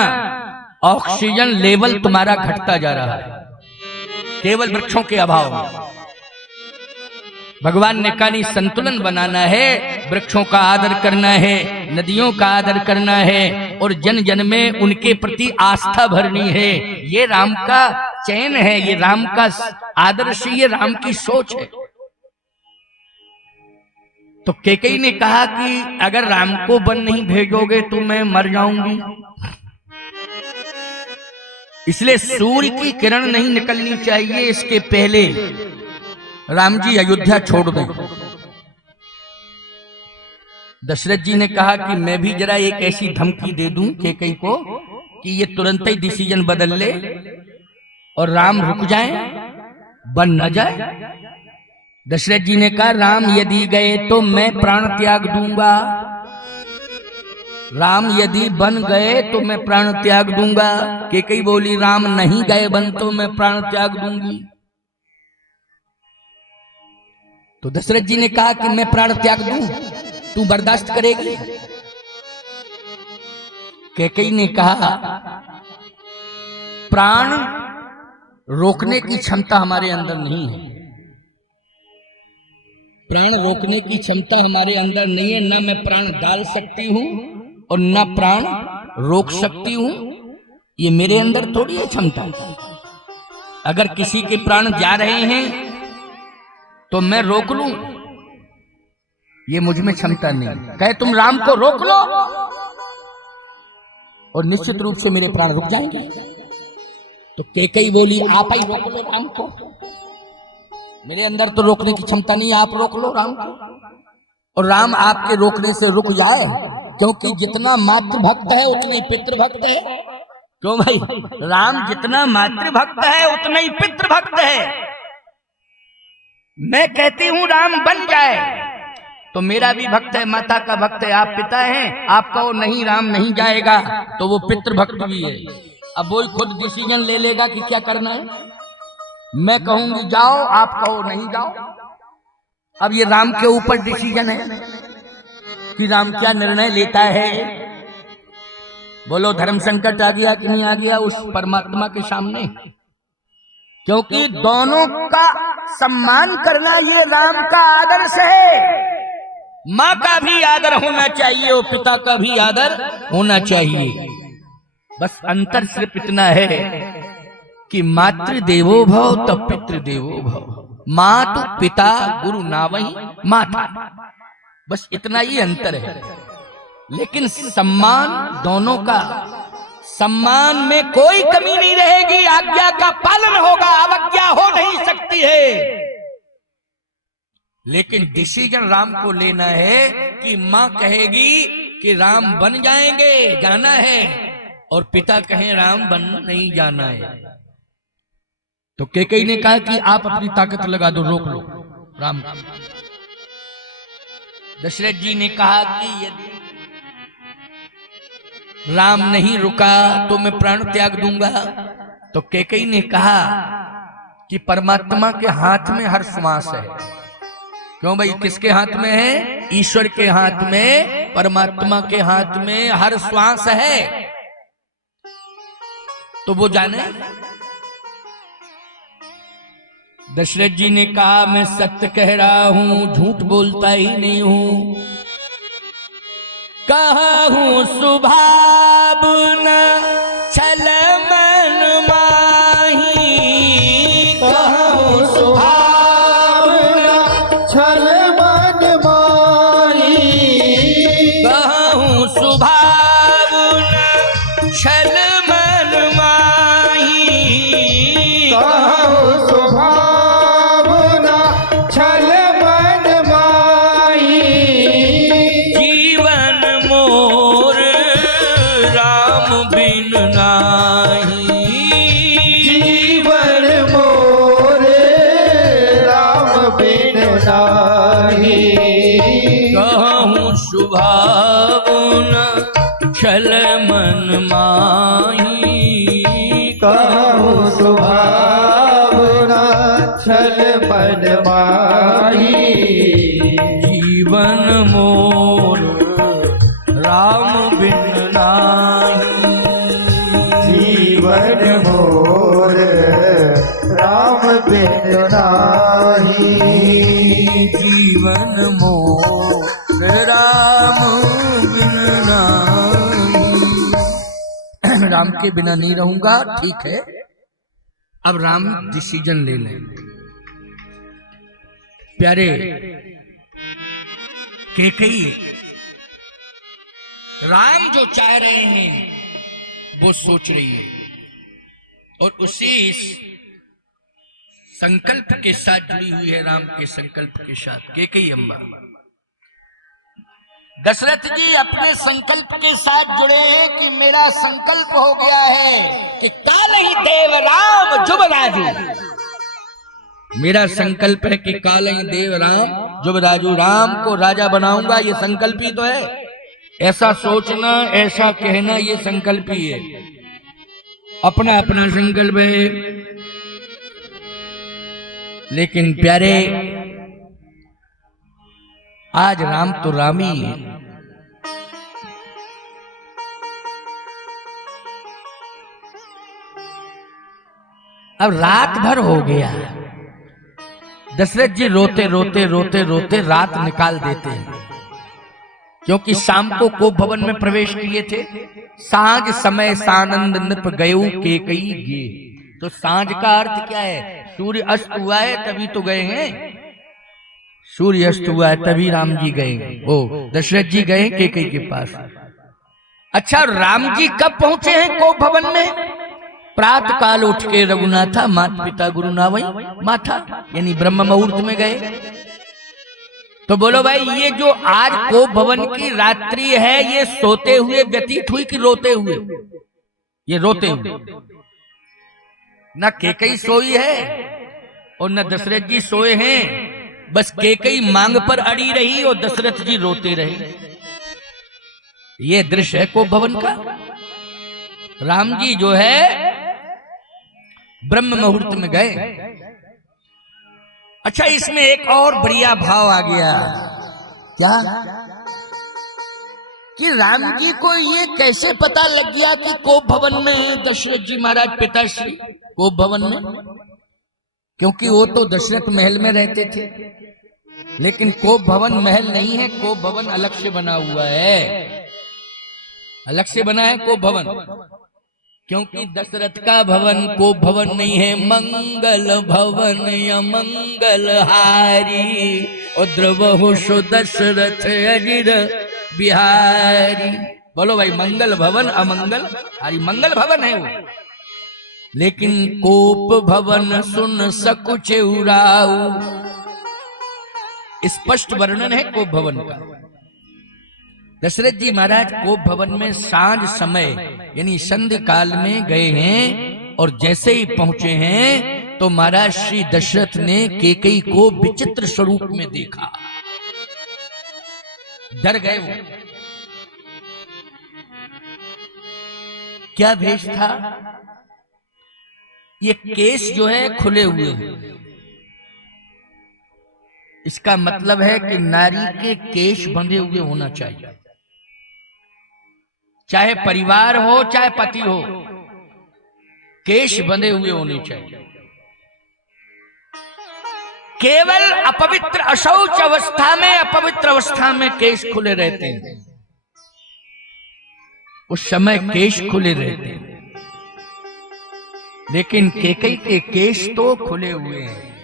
ऑक्सीजन लेवल तुम्हारा घटता जा रहा है केवल वृक्षों के अभाव में। भगवान ने कहा संतुलन बनाना है, वृक्षों का आदर करना है, नदियों का आदर करना है, और जन जन में उनके प्रति आस्था भरनी है। ये राम का चयन है, ये राम का आदर्श, ये राम की सोच है। तो कैकेयी ने कहा कि अगर राम को वन नहीं भेजोगे तो मैं मर जाऊंगी। इसलिए सूर्य की किरण नहीं निकलनी चाहिए, इसके पहले राम जी अयोध्या छोड़ दें। दशरथ जी ने कहा कि मैं भी जरा एक ऐसी धमकी दे दूं कैकेयी को कि ये तुरंत ही डिसीजन बदल ले और राम रुक जाए, बन न जाए। दशरथ जी ने कहा राम यदि गए तो मैं प्राण त्याग दूंगा, राम यदि बन गए तो मैं प्राण त्याग दूंगा। कैकेयी बोली राम नहीं गए बन तो मैं प्राण त्याग दूंगी। तो दशरथ जी ने कहा कि मैं प्राण त्याग दूं, तू बर्दाश्त करेगी? कैकेयी ने कहा प्राण रोकने की क्षमता हमारे अंदर नहीं है, प्राण रोकने की क्षमता हमारे अंदर नहीं है। ना मैं प्राण डाल सकती हूं और ना प्राण रोक सकती हूं, ये मेरे अंदर थोड़ी है क्षमता। अगर किसी के प्राण जा रहे हैं तो मैं रोक लूं, ये मुझ में क्षमता नहीं। कहे तुम राम को रोक लो और निश्चित रूप से मेरे प्राण रुक जाएंगे। तो कैकेयी बोली आप ही रोक लो राम को, मेरे अंदर तो रोकने की क्षमता नहीं, आप रोक लो राम को। और राम आपके रोकने से रुक जाए, क्योंकि जितना मातृभक्त है उतना ही पितृभक्त है। क्यों भाई? राम जितना मातृभक्त है उतना ही पितृभक्त है। मैं कहती हूं राम बन जाए तो मेरा भी भक्त है, माता का भक्त है, आप पिता हैं, आप कहो नहीं राम नहीं जाएगा तो वो पितृभक्त भी है। अब वो खुद डिसीजन ले लेगा कि क्या करना है। मैं कहूंगी जाओ, आप कहो नहीं जाओ। अब ये राम के ऊपर डिसीजन है कि राम क्या निर्णय लेता है। बोलो धर्म संकट आ गया कि नहीं आ गया उस परमात्मा के सामने? क्योंकि दोनों का सम्मान करना ये राम का आदर्श है। माँ का भी आदर होना चाहिए और पिता का भी आदर होना चाहिए। बस अंतर सिर्फ इतना है कि मातृ देवो भव तब पितृ देवो भव। मातु पिता गुरु नावही माता, बस इतना ही अंतर है। लेकिन सम्मान दोनों का, सम्मान में कोई कमी नहीं रहेगी। आज्ञा का पालन होगा, अवज्ञा हो नहीं सकती है। लेकिन डिसीजन राम को लेना है कि मां कहेगी कि राम बन जाएंगे, जाना है, और पिता कहें राम बन नहीं जाना है। तो कैकेयी ने कहा कि आप अपनी ताकत लगा दो, रोक लो राम को। दशरथ जी ने कहा कि यदि राम नहीं रुका तो मैं प्राण त्याग दूंगा। तो कैकेयी ने कहा कि परमात्मा के हाथ में हर श्वास है। क्यों भाई, किसके हाथ में है? ईश्वर के हाथ में, परमात्मा के हाथ में हर श्वास है। तो वो जाने। दशरथ जी ने कहा मैं सत्य कह रहा हूं, झूठ बोलता ही नहीं हूं। कहा हूं सुभाव न छल मन माही, कहा हूं सुभाव न छल मन माही, कहा हूं सुभाव न छल मन माही, कहा हूं सुभाव न छल मन माही। जीवन मोर राम बिन नाही, जीवन मोरे राम बिन नाही। कहूँ शुभाव न छल मन माही, कहूँ सुभाव न छल मन माही। जीवन मोर राम बिन नाही, जीवन मोर राम बिन नाही। जीवन मोर राम बिन नाही। राम के बिना नहीं रहूंगा, ठीक है। अब राम डिसीजन ले लें। प्यारे कैकेयी, राम जो चाह रहे हैं वो सोच रही है, और उसी संकल्प के साथ जुड़ी हुई है। राम के संकल्प के साथ कैकेयी अम्मा। दशरथ जी अपने संकल्प के साथ जुड़े हैं कि मेरा संकल्प हो गया है कि काल ही देव राम जुब राजू। मेरा संकल्प है कि काल ही देव राम जुब राजू, राम को राजा बनाऊंगा। ये संकल्प ही तो है। ऐसा सोचना, ऐसा कहना, ये संकल्प ही है। अपना अपना संकल्प है। लेकिन प्यारे, आज राम तो राम ही है। अब रात भर हो गया। दशरथ जी रोते रोते रोते रोते रात निकाल देते हैं, क्योंकि शाम को कोप भवन में प्रवेश किए थे। सांझ समय सानंद नृप गयो कैकेयी गे। तो सांझ का अर्थ क्या है? सूर्य अस्त हुआ है तभी तो गए हैं। सूर्य अस्त हुआ है तभी राम जी गए, ओ दशरथ जी गए कैकेयी के पास। अच्छा, राम जी कब पहुंचे हैं कोप भवन में? प्रातः काल उठ के रघुनाथा मात पिता गुरु नावई माथा, यानी ब्रह्म मुहूर्त में गए। तो बोलो भाई, ये जो आज कोप भवन की रात्रि है, ये सोते हुए व्यतीत हुई कि रोते हुए? ये रोते हुए। न कैकेयी सोई है और न दशरथ जी सोए हैं। बस कैकेयी मांग पर अड़ी रही और दशरथ जी रोते रहे। ये दृश्य है कोप भवन का। राम जी जो है ब्रह्म मुहूर्त में गए। अच्छा, इसमें एक और बढ़िया भाव आ गया। क्या कि राम जी को ये कैसे पता लग गया कि कोप भवन में है दशरथ जी महाराज पिताश्री? कोप भवन में, क्योंकि वो तो दशरथ महल में रहते थे, लेकिन कोप भवन महल नहीं है, कोप भवन अलग से बना हुआ है, अलग से बना है कोप भवन। क्योंकि दशरथ का भवन कोप भवन नहीं है, मंगल भवन या मंगल हारी, और द्रवहुषो दशरथ अजिर बिहारी। बोलो भाई, मंगल भवन अमंगल हारी, मंगल भवन है वो, लेकिन कोप भवन सुन सकुच उराऊ। स्पष्ट वर्णन है कोप भवन का। दशरथ जी महाराज कोप भवन में सांझ समय यानी संध्या काल में गए हैं, और जैसे ही पहुंचे हैं तो महाराज श्री दशरथ ने केकई को विचित्र स्वरूप में देखा। डर गए वो। क्या भेष था? ये केस जो है खुले हुए हैं। इसका मतलब है कि नारी के केश बंधे हुए होना चाहिए, चाहे परिवार हो चाहे पति हो, केश बंधे हुए होने चाहिए। केवल अपवित्र अशौच अवस्था में, अपवित्र अवस्था में केश खुले रहते हैं, उस समय केश खुले रहते हैं। लेकिन केकई के केश तो खुले हुए हैं।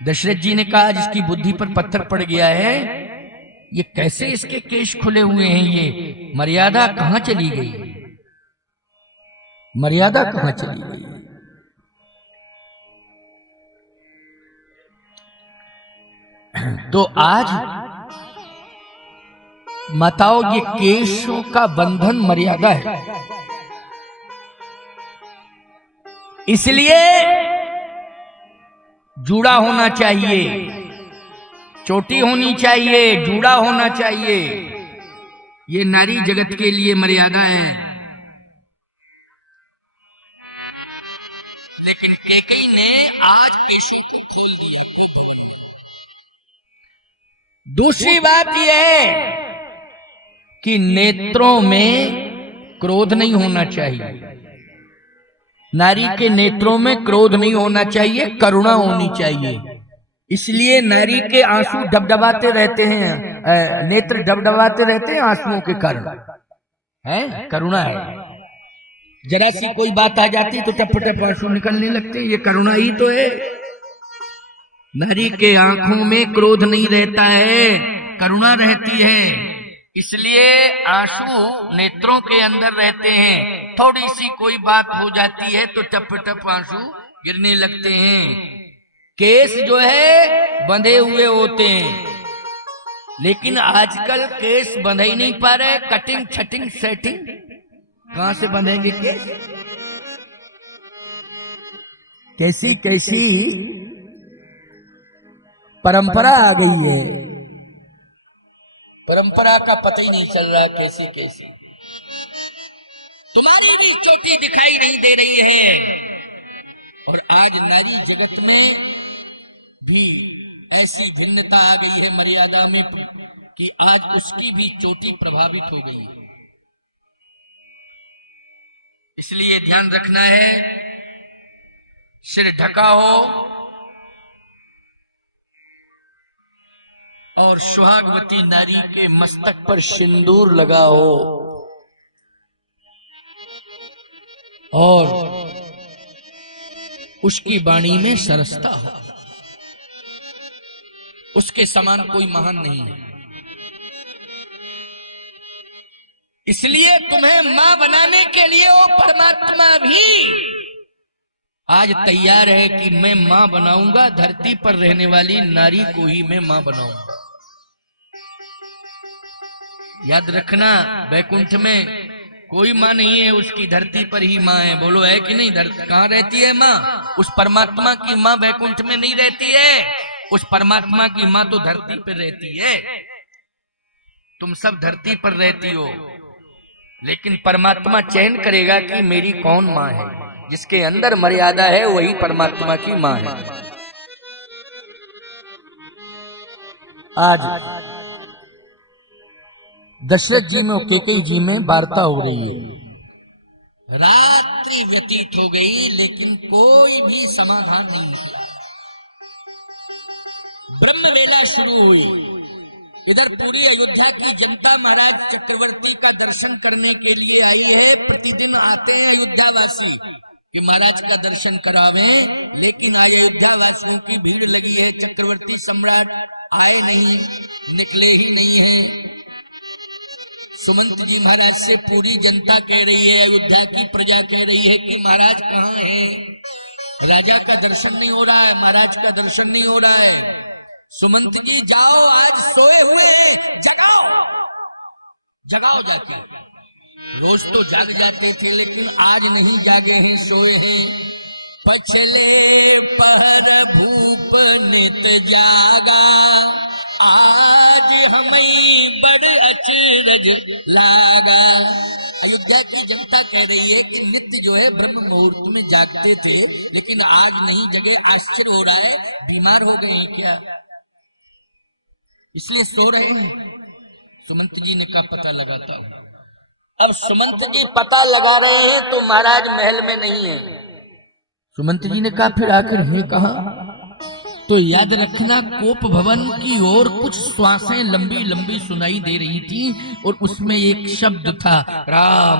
दशरथ जी ने कहा, जिसकी बुद्धि पर पत्थर पड़ गया है, ये कैसे इसके केश खुले हुए हैं? ये मर्यादा कहां चली गई? मर्यादा कहां चली गई? तो आज माताओं, ये केशों का बंधन मर्यादा है, इसलिए जूड़ा होना चाहिए, चोटी होनी चाहिए, जूड़ा होना चाहिए। ये नारी जगत के लिए मर्यादा है। लेकिन केकई ने आज केशों को खोल दिया। दूसरी बात यह है कि नेत्रों में क्रोध नहीं होना चाहिए। नारी के नेत्रों में क्रोध नहीं होना चाहिए, करुणा होनी चाहिए। इसलिए नारी के आंसू डबडबाते रहते हैं, नेत्र डबडबाते रहते हैं आंसुओं के कारण, है करुणा है। जरा सी कोई बात आ जाती तो टप टप आंसू निकलने लगते, ये करुणा ही तो है। नारी के आंखों में क्रोध नहीं रहता है, करुणा रहती है, इसलिए आंसू नेत्रों के अंदर रहते हैं। थोड़ी सी कोई बात हो जाती है तो टप टप आंसू गिरने लगते हैं। केस जो है बंधे हुए होते हैं, लेकिन आजकल केस बंधे ही नहीं पा रहे। कटिंग छटिंग सेटिंग कहां से बंधेंगे केस? कैसी कैसी परंपरा आ गई है, परंपरा का पता ही नहीं चल रहा कैसी कैसी। तुम्हारी भी चोटी दिखाई नहीं दे रही है, और आज नारी जगत में भी ऐसी भिन्नता आ गई है मर्यादा में कि आज उसकी भी चोटी प्रभावित हो गई है। इसलिए ध्यान रखना है, सिर ढका हो और सुहागवती नारी के मस्तक पर सिंदूर लगा हो, और उसकी वाणी में सरसता हो। उसके समान कोई महान नहीं है। इसलिए तुम्हें मां बनाने के लिए वो परमात्मा भी आज तैयार है कि मैं मां बनाऊंगा, धरती पर रहने वाली नारी को ही मैं मां बनाऊंगा। याद रखना, वैकुंठ में कोई मां नहीं है, उसकी धरती पर ही मां है। बोलो है कि नहीं? कहां रहती है मां? उस परमात्मा की मां वैकुंठ में नहीं रहती है, उस परमात्मा की मां तो धरती पर रहती है। तुम सब धरती पर रहती हो, लेकिन परमात्मा चयन करेगा कि मेरी कौन मां है। जिसके अंदर मर्यादा है वही परमात्मा की माँ है। आज दशरथ जी में और कैकेयी जी में वार्ता हो रही है। रात्रि व्यतीत हो गई लेकिन कोई भी समाधान नहीं निकला। ब्रह्म वेला शुरू हुई। इधर पूरी अयोध्या की जनता महाराज चक्रवर्ती का दर्शन करने के लिए आई है। प्रतिदिन आते हैं अयोध्यावासी कि महाराज का दर्शन करावें, लेकिन आज अयोध्यावासियों की भीड़ लगी है। चक्रवर्ती सम्राट आए नहीं, निकले ही नहीं है। सुमंत जी महाराज से पूरी जनता कह रही है, अयोध्या की प्रजा कह रही है कि महाराज कहाँ हैं? राजा का दर्शन नहीं हो रहा है, महाराज का दर्शन नहीं हो रहा है। सुमंत जी जाओ, आज सोए हुए हैं, जगाओ जगाओ जाके। रोज तो जाग जाते थे लेकिन आज नहीं जागे हैं, सोए हैं। पछले पहर भूप नित जागा, आज हमें बड़ अचरज लागा। अयोध्या की जनता कह रही है कि नित्य जो है ब्रह्म मुहूर्त में जागते थे लेकिन आज नहीं जगे। आश्चर्य हो रहा है, बीमार हो गए हैं क्या, इसलिए सो रहे हैं। सुमंत जी ने कहा पता लगाता हूं। अब सुमंत जी पता लगा रहे हैं तो महाराज महल में नहीं है। सुमंत जी ने कहा फिर आखिर है कहा? तो याद रखना, कोप भवन की ओर कुछ श्वासें लंबी लंबी सुनाई दे रही थी और उसमें एक शब्द था, राम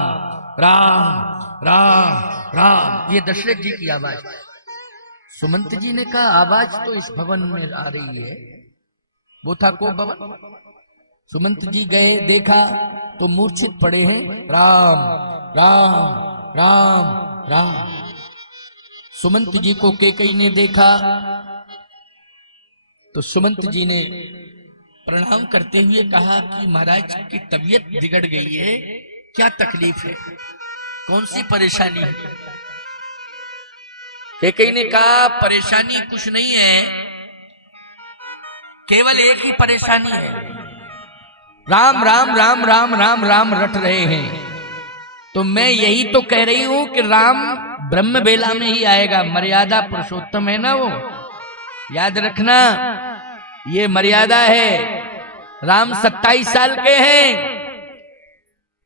राम राम राम। ये दशरथ जी की आवाज। सुमंत जी ने कहा आवाज तो इस भवन में आ रही है, वो था कोप भवन। सुमंत जी गए, देखा तो मूर्छित पड़े हैं, राम राम राम राम। सुमंत जी को कैकेयी ने देखा तो सुमंत जी ने प्रणाम करते हुए कहा कि महाराज की तबीयत बिगड़ गई है, क्या तकलीफ है, कौन सी परेशानी है? कैकेयी ने कहा परेशानी कुछ नहीं है, केवल एक ही परेशानी है, राम राम राम राम राम राम रट रहे हैं। तो मैं यही तो कह रही हूं कि राम ब्रह्म बेला में ही आएगा। मर्यादा पुरुषोत्तम है ना, वो याद रखना, ये मर्यादा है। राम 27 साल के हैं,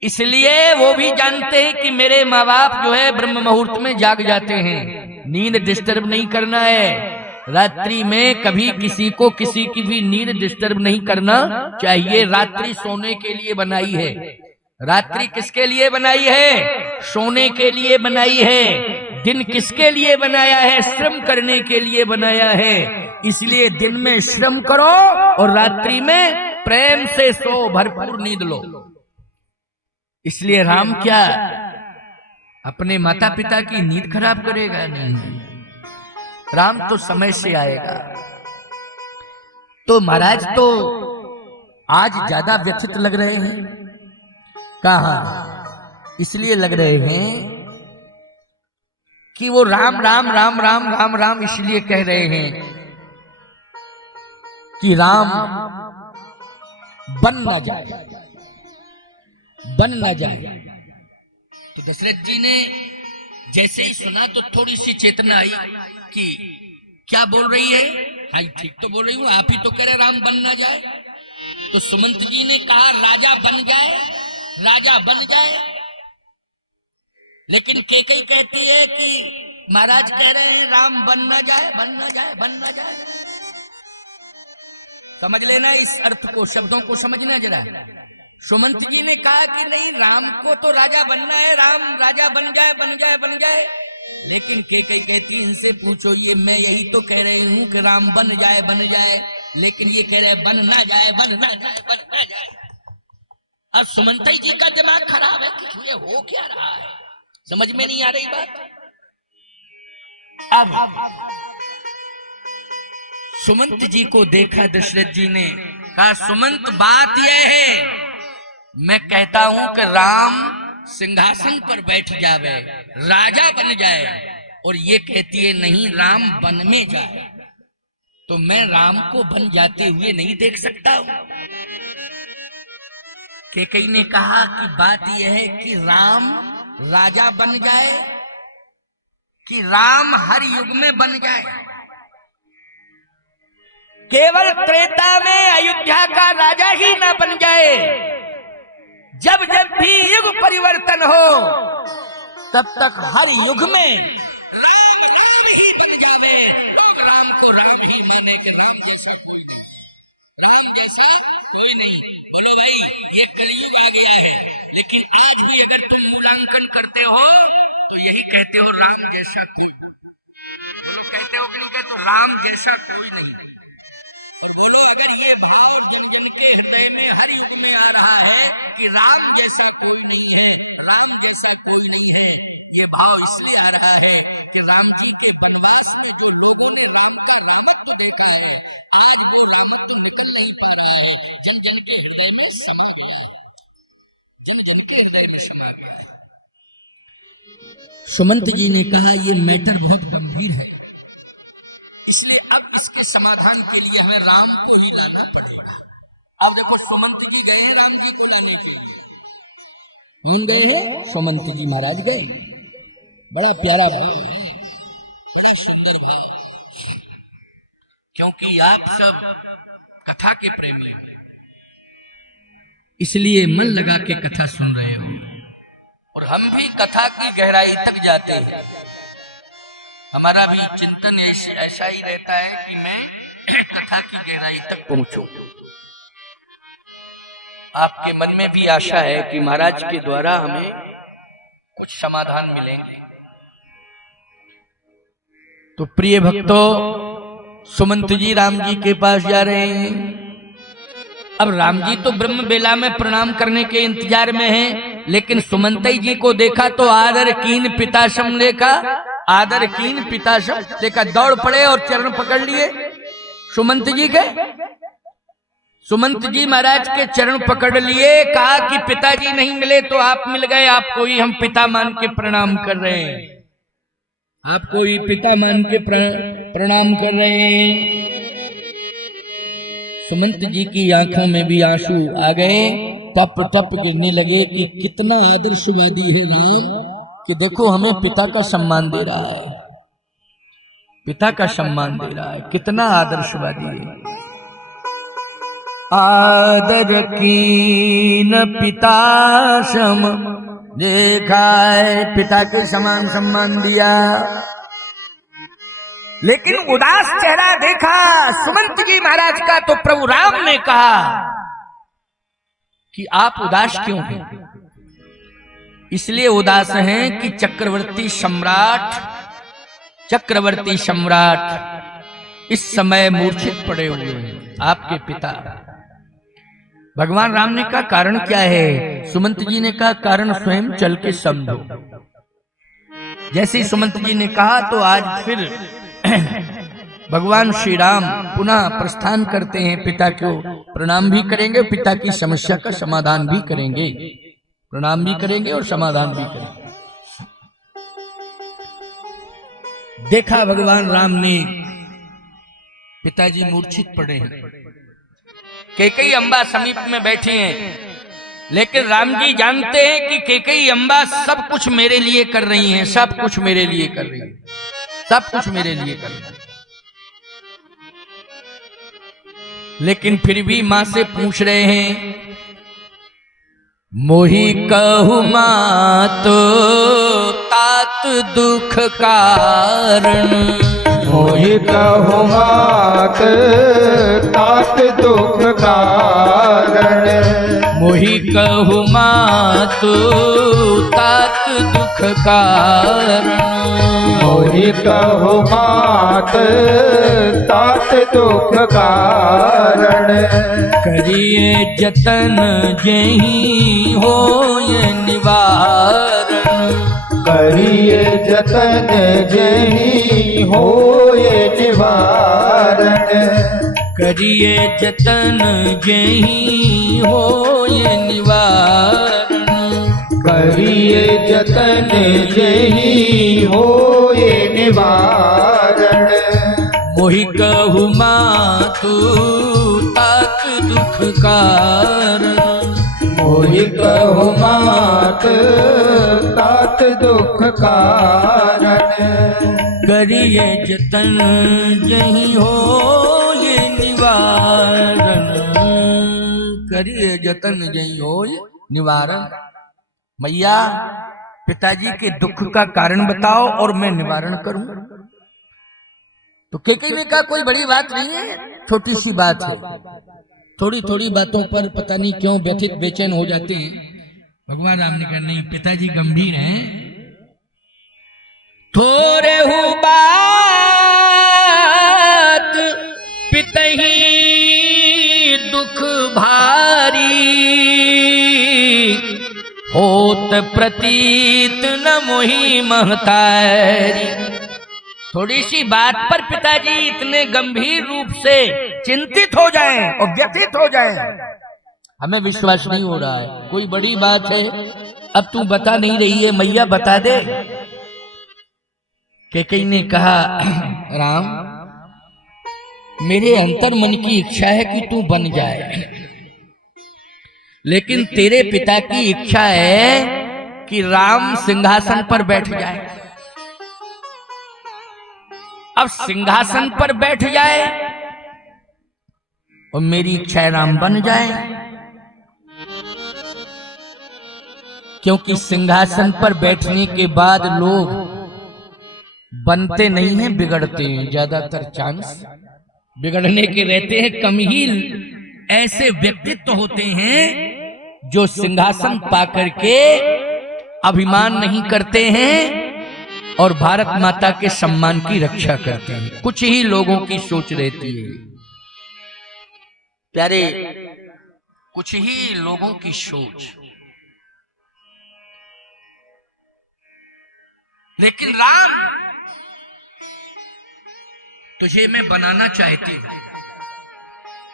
इसलिए वो भी जानते हैं कि मेरे माँ बाप जो है ब्रह्म मुहूर्त में जाग जाते हैं। नींद डिस्टर्ब नहीं करना है। रात्रि में कभी किसी को किसी की भी नींद डिस्टर्ब नहीं करना चाहिए। रात्रि सोने के लिए बनाई है। रात्रि किसके लिए बनाई है? सोने के लिए बनाई है। दिन किसके लिए बनाया है? श्रम करने के लिए बनाया है। इसलिए दिन में श्रम करो और रात्रि में प्रेम से सो, भरपूर नींद लो। इसलिए राम क्या अपने माता पिता की नींद खराब करेगा? नहीं, राम तो समय से आएगा। तो महाराज तो आज ज्यादा व्यथित लग रहे हैं। कहा? इसलिए लग रहे हैं कि वो राम राम राम राम राम राम इसलिए कह रहे हैं कि राम बन ना जाए, बन ना जाए। तो दशरथ जी ने जैसे ही सुना तो थोड़ी सी चेतना आई कि क्या बोल रही है? हाँ ठीक तो बोल रही हूँ, आप ही तो कह रहे राम बन ना जाए। तो सुमंत जी ने कहा राजा बन जाए, राजा बन जाए। लेकिन कैकेयी कहती है कि महाराज कह रहे हैं राम बन ना जाए, बन ना जाए, बन ना जाए। समझ लेना इस अर्थ को, शब्दों को समझना जरा। सुमंत जी ने कहा कि नहीं, राम को तो राजा बनना है, राम राजा बन जाए, बन जाए, बन जाए। लेकिन कैकेयी कहती इनसे पूछो, ये मैं यही तो कह रही हूं कि राम बन जाए, बन जाए, लेकिन ये कह रहे बन ना जाए, बन ना जाए, बन ना जाए। अब सुमंत जी का दिमाग खराब है कि ये हो क्या रहा है, समझ में नहीं आ रही बात। अब सुमंत जी को देखा दशरथ जी ने, कहा सुमंत बात यह है, मैं कहता हूं कि राम सिंहासन पर बैठ जावे, राजा बन जाए, और ये कहती है नहीं राम बन में जाए। तो मैं राम को बन जाते हुए नहीं देख सकता हूं। कैकेयी ने कहा कि बात यह है कि राम राजा बन जाए कि राम हर युग में बन जाए, केवल त्रेता में अयोध्या का राजा ही ना बन जाए। जब जब भी युग परिवर्तन हो तब तक हर युग में ये कलयुग आ गया है, लेकिन आज भी अगर तुम मूल्यांकन करते हो तो यही कहते हो राम जैसा कोई, कहते हो तो राम जैसा कोई नहीं। बोलो अगर ये भाव जिनके हृदय में हर युग में आ रहा है कि राम जैसे कोई नहीं है, राम जैसे कोई नहीं है, ये भाव इसलिए आ रहा है कि राम जी के वनवास में जो लोगों ने राम का रामत्व देखा है, आज वो रामत्व निकल नहीं पा रहा है, जन जन के हृदय में समा गया, जन जन के हृदय में समा गया। सुमंत जी ने कहा ये मैटर बहुत गंभीर है, इसलिए अब इसके समाधान के लिए हमें राम को ही लाना पड़ेगा। अब देखो सुमंत जी गए राम जी को लेने के, कौन गए हैं? सुमंत जी महाराज गए। बड़ा प्यारा भाव है, बड़ा सुंदर भाव, क्योंकि आप सब कथा के प्रेमी हो, इसलिए मन लगा के कथा सुन रहे हो, और हम भी कथा की गहराई तक जाते हैं। हमारा भी चिंतन ऐसा ही रहता है कि मैं कथा की गहराई तक पहुंचूं। आपके मन में भी आशा है कि महाराज के द्वारा हमें कुछ समाधान मिलेंगे। तो प्रिय भक्तों, सुमंत जी राम जी के पास जा रहे हैं। अब राम जी तो ब्रह्म बेला में प्रणाम करने के इंतजार में हैं, लेकिन सुमंत जी को देखा तो आदर कीन पिताशम लेका, आदर कीन पिताशम लेका दौड़ पड़े और चरण पकड़ लिए सुमंत जी के। सुमंत जी महाराज के चरण पकड़ लिए, कहा कि पिताजी नहीं मिले तो आप मिल गए, आपको ही हम पिता मान के प्रणाम कर रहे हैं, आपको ही पिता मान के प्रणाम कर रहे हैं। सुमंत जी की आंखों में भी आंसू आ गए, टप टप गिरने लगे कि कितना आदर्शवादी है राम, कि देखो हमें पिता का सम्मान दे रहा है, पिता का सम्मान दे रहा है, कितना आदर्शवादी है। आदर कीन पिता सम देखा है, पिता के समान सम्मान दिया, लेकिन उदास चेहरा देखा सुमंत जी महाराज का, तो प्रभु राम ने कहा कि आप उदास क्यों हैं? इसलिए उदास हैं कि चक्रवर्ती सम्राट इस समय मूर्छित पड़े हुए हैं, आपके पिता। भगवान राम ने कहा कारण क्या है? सुमंत जी ने कहा कारण स्वयं चल के समझो। जैसे ही सुमंत जी ने कहा तो आज फिर भगवान श्री राम पुनः प्रस्थान करते हैं, पिता को प्रणाम भी करेंगे, पिता की समस्या का समाधान भी करेंगे, प्रणाम भी करेंगे और समाधान भी करेंगे। देखा भगवान राम ने पिताजी मूर्छित पड़े हैं, कैकेयी अम्बा समीप में बैठी हैं, लेकिन राम जी जानते हैं कि कैकेयी अम्बा सब कुछ मेरे लिए कर रही हैं, सब कुछ मेरे लिए कर रही है, सब कुछ मेरे लिए कर रही है। लेकिन फिर भी मां से पूछ रहे हैं, मोहि कहु मात तात दुख कारण, मोहि कहु मात तात दुख कारण, मोहि कहु मात तात दुख कारण, मोहि कहु मात तात दुख कारण, करिए जतन जहीं होय निवारण, करिए जतन जहीं होय निवारण, करिए जतन जहीं होय निवारण, करिए जतन जहीं होय निवारण, मोहि कहु मातु तात दुख कारण, मोहि कहु मात तात दुख कारण, करिए जतन जहीं हो ये निवारण, करिए जतन जहीं हो ये निवारण। मैया पिताजी के दुख का कारण बताओ और मैं निवारण करूं। तो कैकेयी ने कहा कोई बड़ी बात नहीं है, छोटी सी बात है। थोड़ी थोड़ी बातों पर पता नहीं क्यों व्यथित बेचैन हो जाते हैं। भगवान राम ने कहा नहीं, पिताजी गंभीर हैं। थोड़े हु बात पितही दुख भारी, होत प्रतीत न मोहि महतारी। थोड़ी सी बात पर पिताजी इतने गंभीर रूप से चिंतित हो जाएं और व्यथित हो जाएं, हमें विश्वास नहीं हो रहा है। कोई बड़ी बात है, अब तू बता नहीं रही है, मैया बता दे। कैकेयी ने कहा राम, मेरे अंतर मन की इच्छा है कि तू बन जाए, लेकिन तेरे पिता की इच्छा है कि राम सिंहासन पर बैठ जाए। अब सिंहासन पर बैठ जाए और मेरी इच्छा है राम बन जाए, क्योंकि सिंहासन पर बैठने के बाद लोग बनते नहीं हैं, बिगड़ते हैं। ज्यादातर चांस बिगड़ने के रहते हैं। कम ही ऐसे व्यक्तित्व होते हैं जो सिंहासन पाकर के अभिमान नहीं करते हैं और भारत माता के सम्मान की रक्षा करते हैं। कुछ ही लोगों की सोच रहती है प्यारे, कुछ ही लोगों की सोच। लेकिन राम, तुझे मैं बनाना चाहती हूं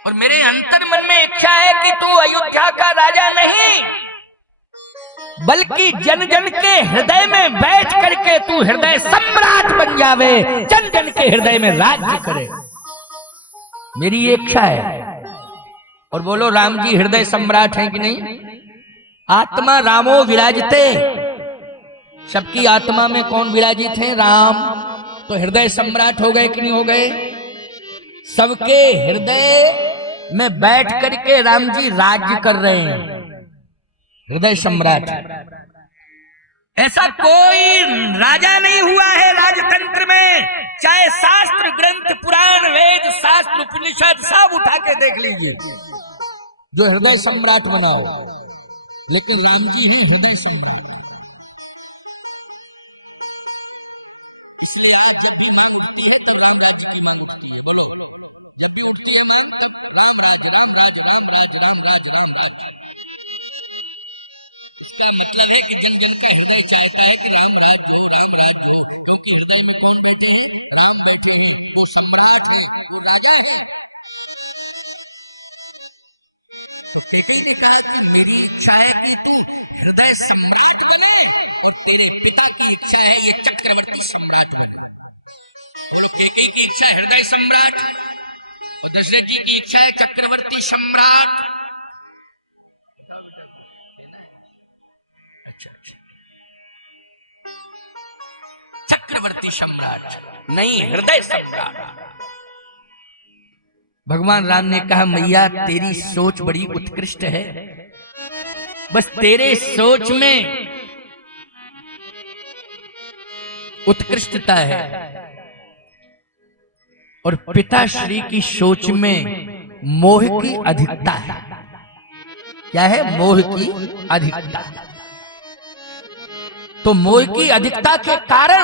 और मेरे अंतर मन में इच्छा है कि तू अयोध्या का राजा नहीं, बल्कि जन जन के हृदय में बैठ करके तू हृदय सम्राट बन जावे, जन जन के हृदय में राज्य करे। मेरी ये इच्छा है। और बोलो राम जी हृदय सम्राट हैं कि नहीं? आत्मा रामो विराजते, सबकी आत्मा में कौन विराजित है? राम। तो हृदय सम्राट हो गए कि नहीं हो गए? सबके हृदय में बैठ करके राम जी राज्य कर रहे हैं, हृदय सम्राट। ऐसा कोई राजा नहीं हुआ है राजतंत्र में, चाहे शास्त्र ग्रंथ पुराण वेद शास्त्र उपनिषद सब उठा के देख लीजिए, जो हृदय सम्राट बना हो। लेकिन राम जी ही हृदय सम्राट। हृदय सम्राट बने और तेरे पिता की इच्छा है ये चक्रवर्ती सम्राट बने। कैकेयी की इच्छा हृदय सम्राट और दशरथ जी की इच्छा है चक्रवर्ती सम्राट। चक्रवर्ती सम्राट नहीं, हृदय सम्राट। भगवान राम ने कहा मैया तेरी सोच बड़ी उत्कृष्ट है, बस तेरे सोच में उत्कृष्टता है और पिताश्री की सोच में मोह की अधिकता है। क्या है? मोह की अधिकता। तो मोह की अधिकता के कारण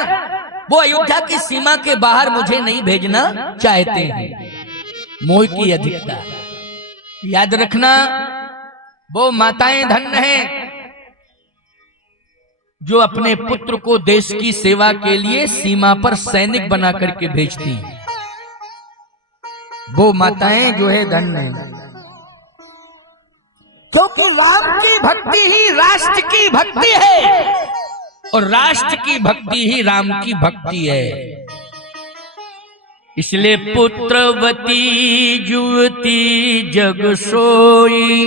वो अयोध्या की सीमा के बाहर मुझे नहीं भेजना चाहते हैं। मोह की अधिकता। याद रखना, वो माताएं धन्य हैं जो अपने पुत्र को देश की सेवा के लिए सीमा पर सैनिक बना करके भेजती हैं। वो माताएं जो है धन्य हैं, क्योंकि राम की भक्ति ही राष्ट्र की भक्ति है और राष्ट्र की भक्ति ही राम की भक्ति है। इसलिए पुत्रवती जुवती जग सोई,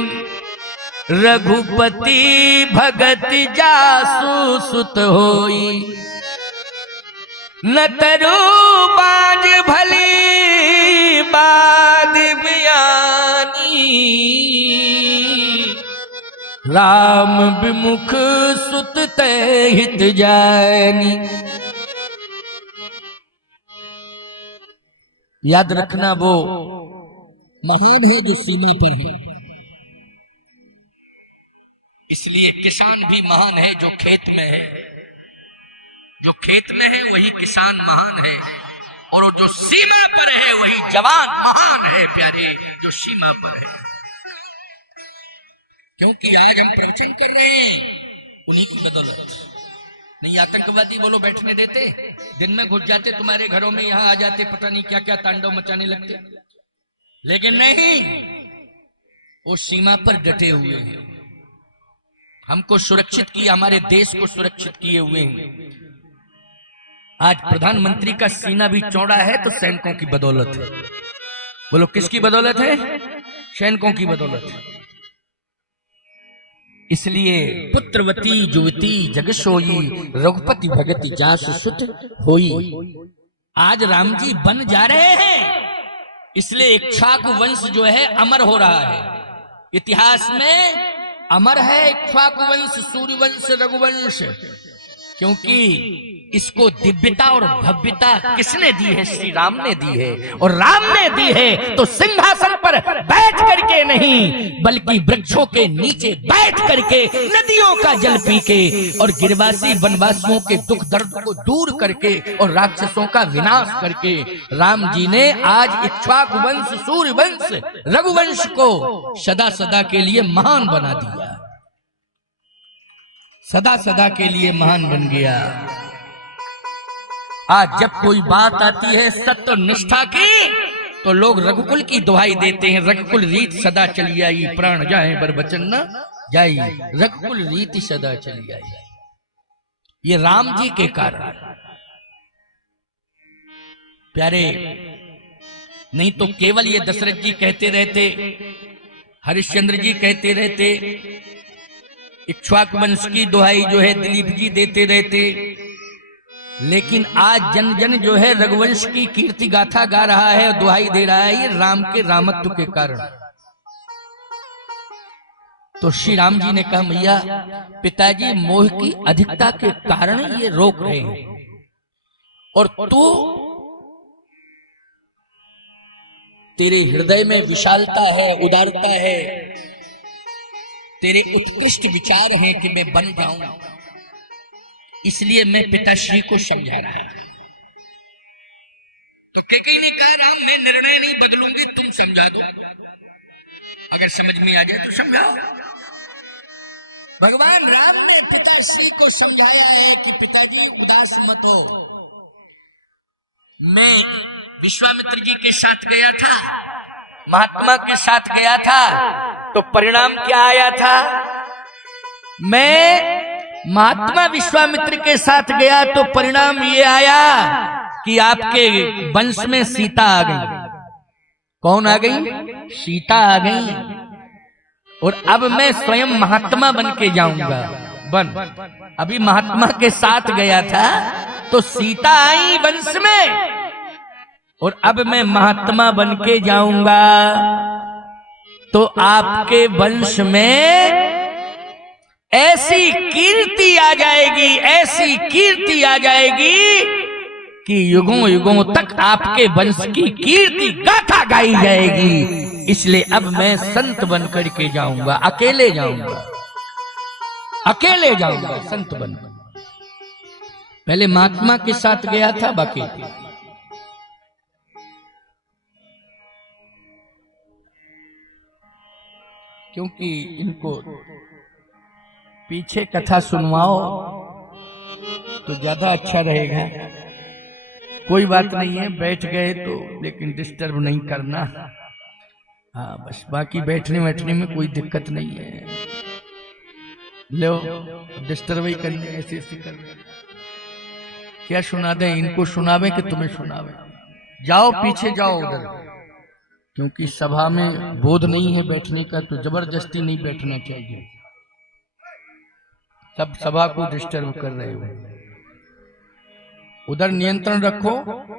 रघुपति भगत जासु सुत होई। न तरु बाज भली बात बयानी, राम विमुख सुत ते हित जानी। याद रखना वो महान है जो सीमा पर है, इसलिए किसान भी महान है जो खेत में है। जो खेत में है वही किसान महान है, और जो सीमा पर है वही जवान महान है प्यारे, जो सीमा पर है। क्योंकि आज हम प्रवचन कर रहे हैं उन्हीं की बदौलत। नहीं आतंकवादी बोलो बैठने देते, दिन में घुस जाते तुम्हारे घरों में, यहां आ जाते, पता नहीं क्या क्या तांडव मचाने लगते। लेकिन नहीं, वो सीमा पर डटे हुए हैं, हमको सुरक्षित किया, हमारे देश को सुरक्षित किए हुए हैं। आज प्रधानमंत्री का सीना भी चौड़ा है तो सैनिकों की बदौलत है। बोलो किसकी बदौलत है? सैनिकों की बदौलत है। इसलिए पुत्रवती जुवती जग सोई, रघुपति भगत जासु सुत होई। आज राम जी बन जा रहे हैं, इसलिए इक्ष्वाकु वंश जो है अमर हो रहा है। इतिहास में अमर है इक्ष्वाकु वंश, सूर्यवंश, रघुवंश, क्योंकि इसको दिव्यता और भव्यता किसने दी है? श्री राम ने दी है। और राम ने दी है तो सिंहासन पर बैठ करके नहीं, बल्कि वृक्षों के नीचे बैठ करके, नदियों का जल पी के, और गिरवासी वनवासियों के दुख दर्द को दूर करके, और राक्षसों का विनाश करके राम जी ने आज इक्ष्वाकु वंश, सूर्य वंश, रघुवंश को सदा सदा के लिए महान बना दिया। सदा सदा के लिए महान बन गया। आज जब कोई बात आती है सत्य निष्ठा की, तो लोग रघुकुल की दुहाई देते हैं। रघुकुल रीत सदा चली आई, प्राण जाए बर वचन न जाई, रघुकुल रीति सदा चली आई। ये राम जी के कारण प्यारे, नहीं तो केवल ये दशरथ जी कहते रहते, हरिश्चंद्र जी कहते रहते, इक्ष्वाकु वंश की दुहाई जो है दिलीप जी देते रहते, लेकिन आज जन जन जो है रघुवंश की कीर्ति गाथा गा रहा है, दुहाई दे रहा है, ये राम के रामत्व के कारण। तो श्री राम जी ने कहा भैया पिताजी मोह की अधिकता के कारण ये रोक रहे हैं, और तू तेरे हृदय में विशालता है, उदारता है, तेरे उत्कृष्ट विचार हैं कि मैं बन जाऊं, इसलिए मैं पिताश्री को समझा रहा है। तो कैकेयी ने कहा राम मैं निर्णय नहीं बदलूंगी, तुम समझा दो, अगर समझ में आ जाए तो समझाओ। भगवान राम ने पिताश्री को समझाया है कि पिताजी उदास मत हो। मैं विश्वामित्र जी के साथ गया था, महात्मा के साथ गया था, तो परिणाम क्या आया था? मैं महात्मा विश्वामित्र के साथ गया तो परिणाम ये आया कि आपके वंश में सीता आ गई। कौन आ गई? सीता आ गई। और अब मैं स्वयं महात्मा बन के जाऊंगा। अभी महात्मा के साथ गया था तो सीता आई वंश में, और अब मैं महात्मा बन के जाऊंगा तो आपके वंश में ऐसी कीर्ति आ जाएगी, ऐसी कीर्ति आ जाएगी कि युगों युगों तक आपके वंश की कीर्ति गाथा गाई जाएगी। इसलिए अब मैं संत बन करके जाऊंगा, अकेले जाऊंगा, अकेले जाऊंगा संत बन। पहले महात्मा के साथ गया था बाकी, क्योंकि इनको पीछे कथा सुनवाओ तो ज्यादा अच्छा रहेगा। कोई बात नहीं है, बैठ गए तो, लेकिन डिस्टर्ब नहीं करना। हाँ बस, बाकी बैठने बैठने में कोई दिक्कत नहीं है। लो डिस्टर्ब ही करने, ऐसे ऐसे करने। क्या सुना दें इनको? सुनावे कि तुम्हें सुनावे? जाओ पीछे जाओ उधर, क्योंकि सभा में बोध नहीं है बैठने का, तो जबरदस्ती नहीं बैठना चाहिए। सब सभा को डिस्टर्ब कर रहे हो। उधर नियंत्रण रखो,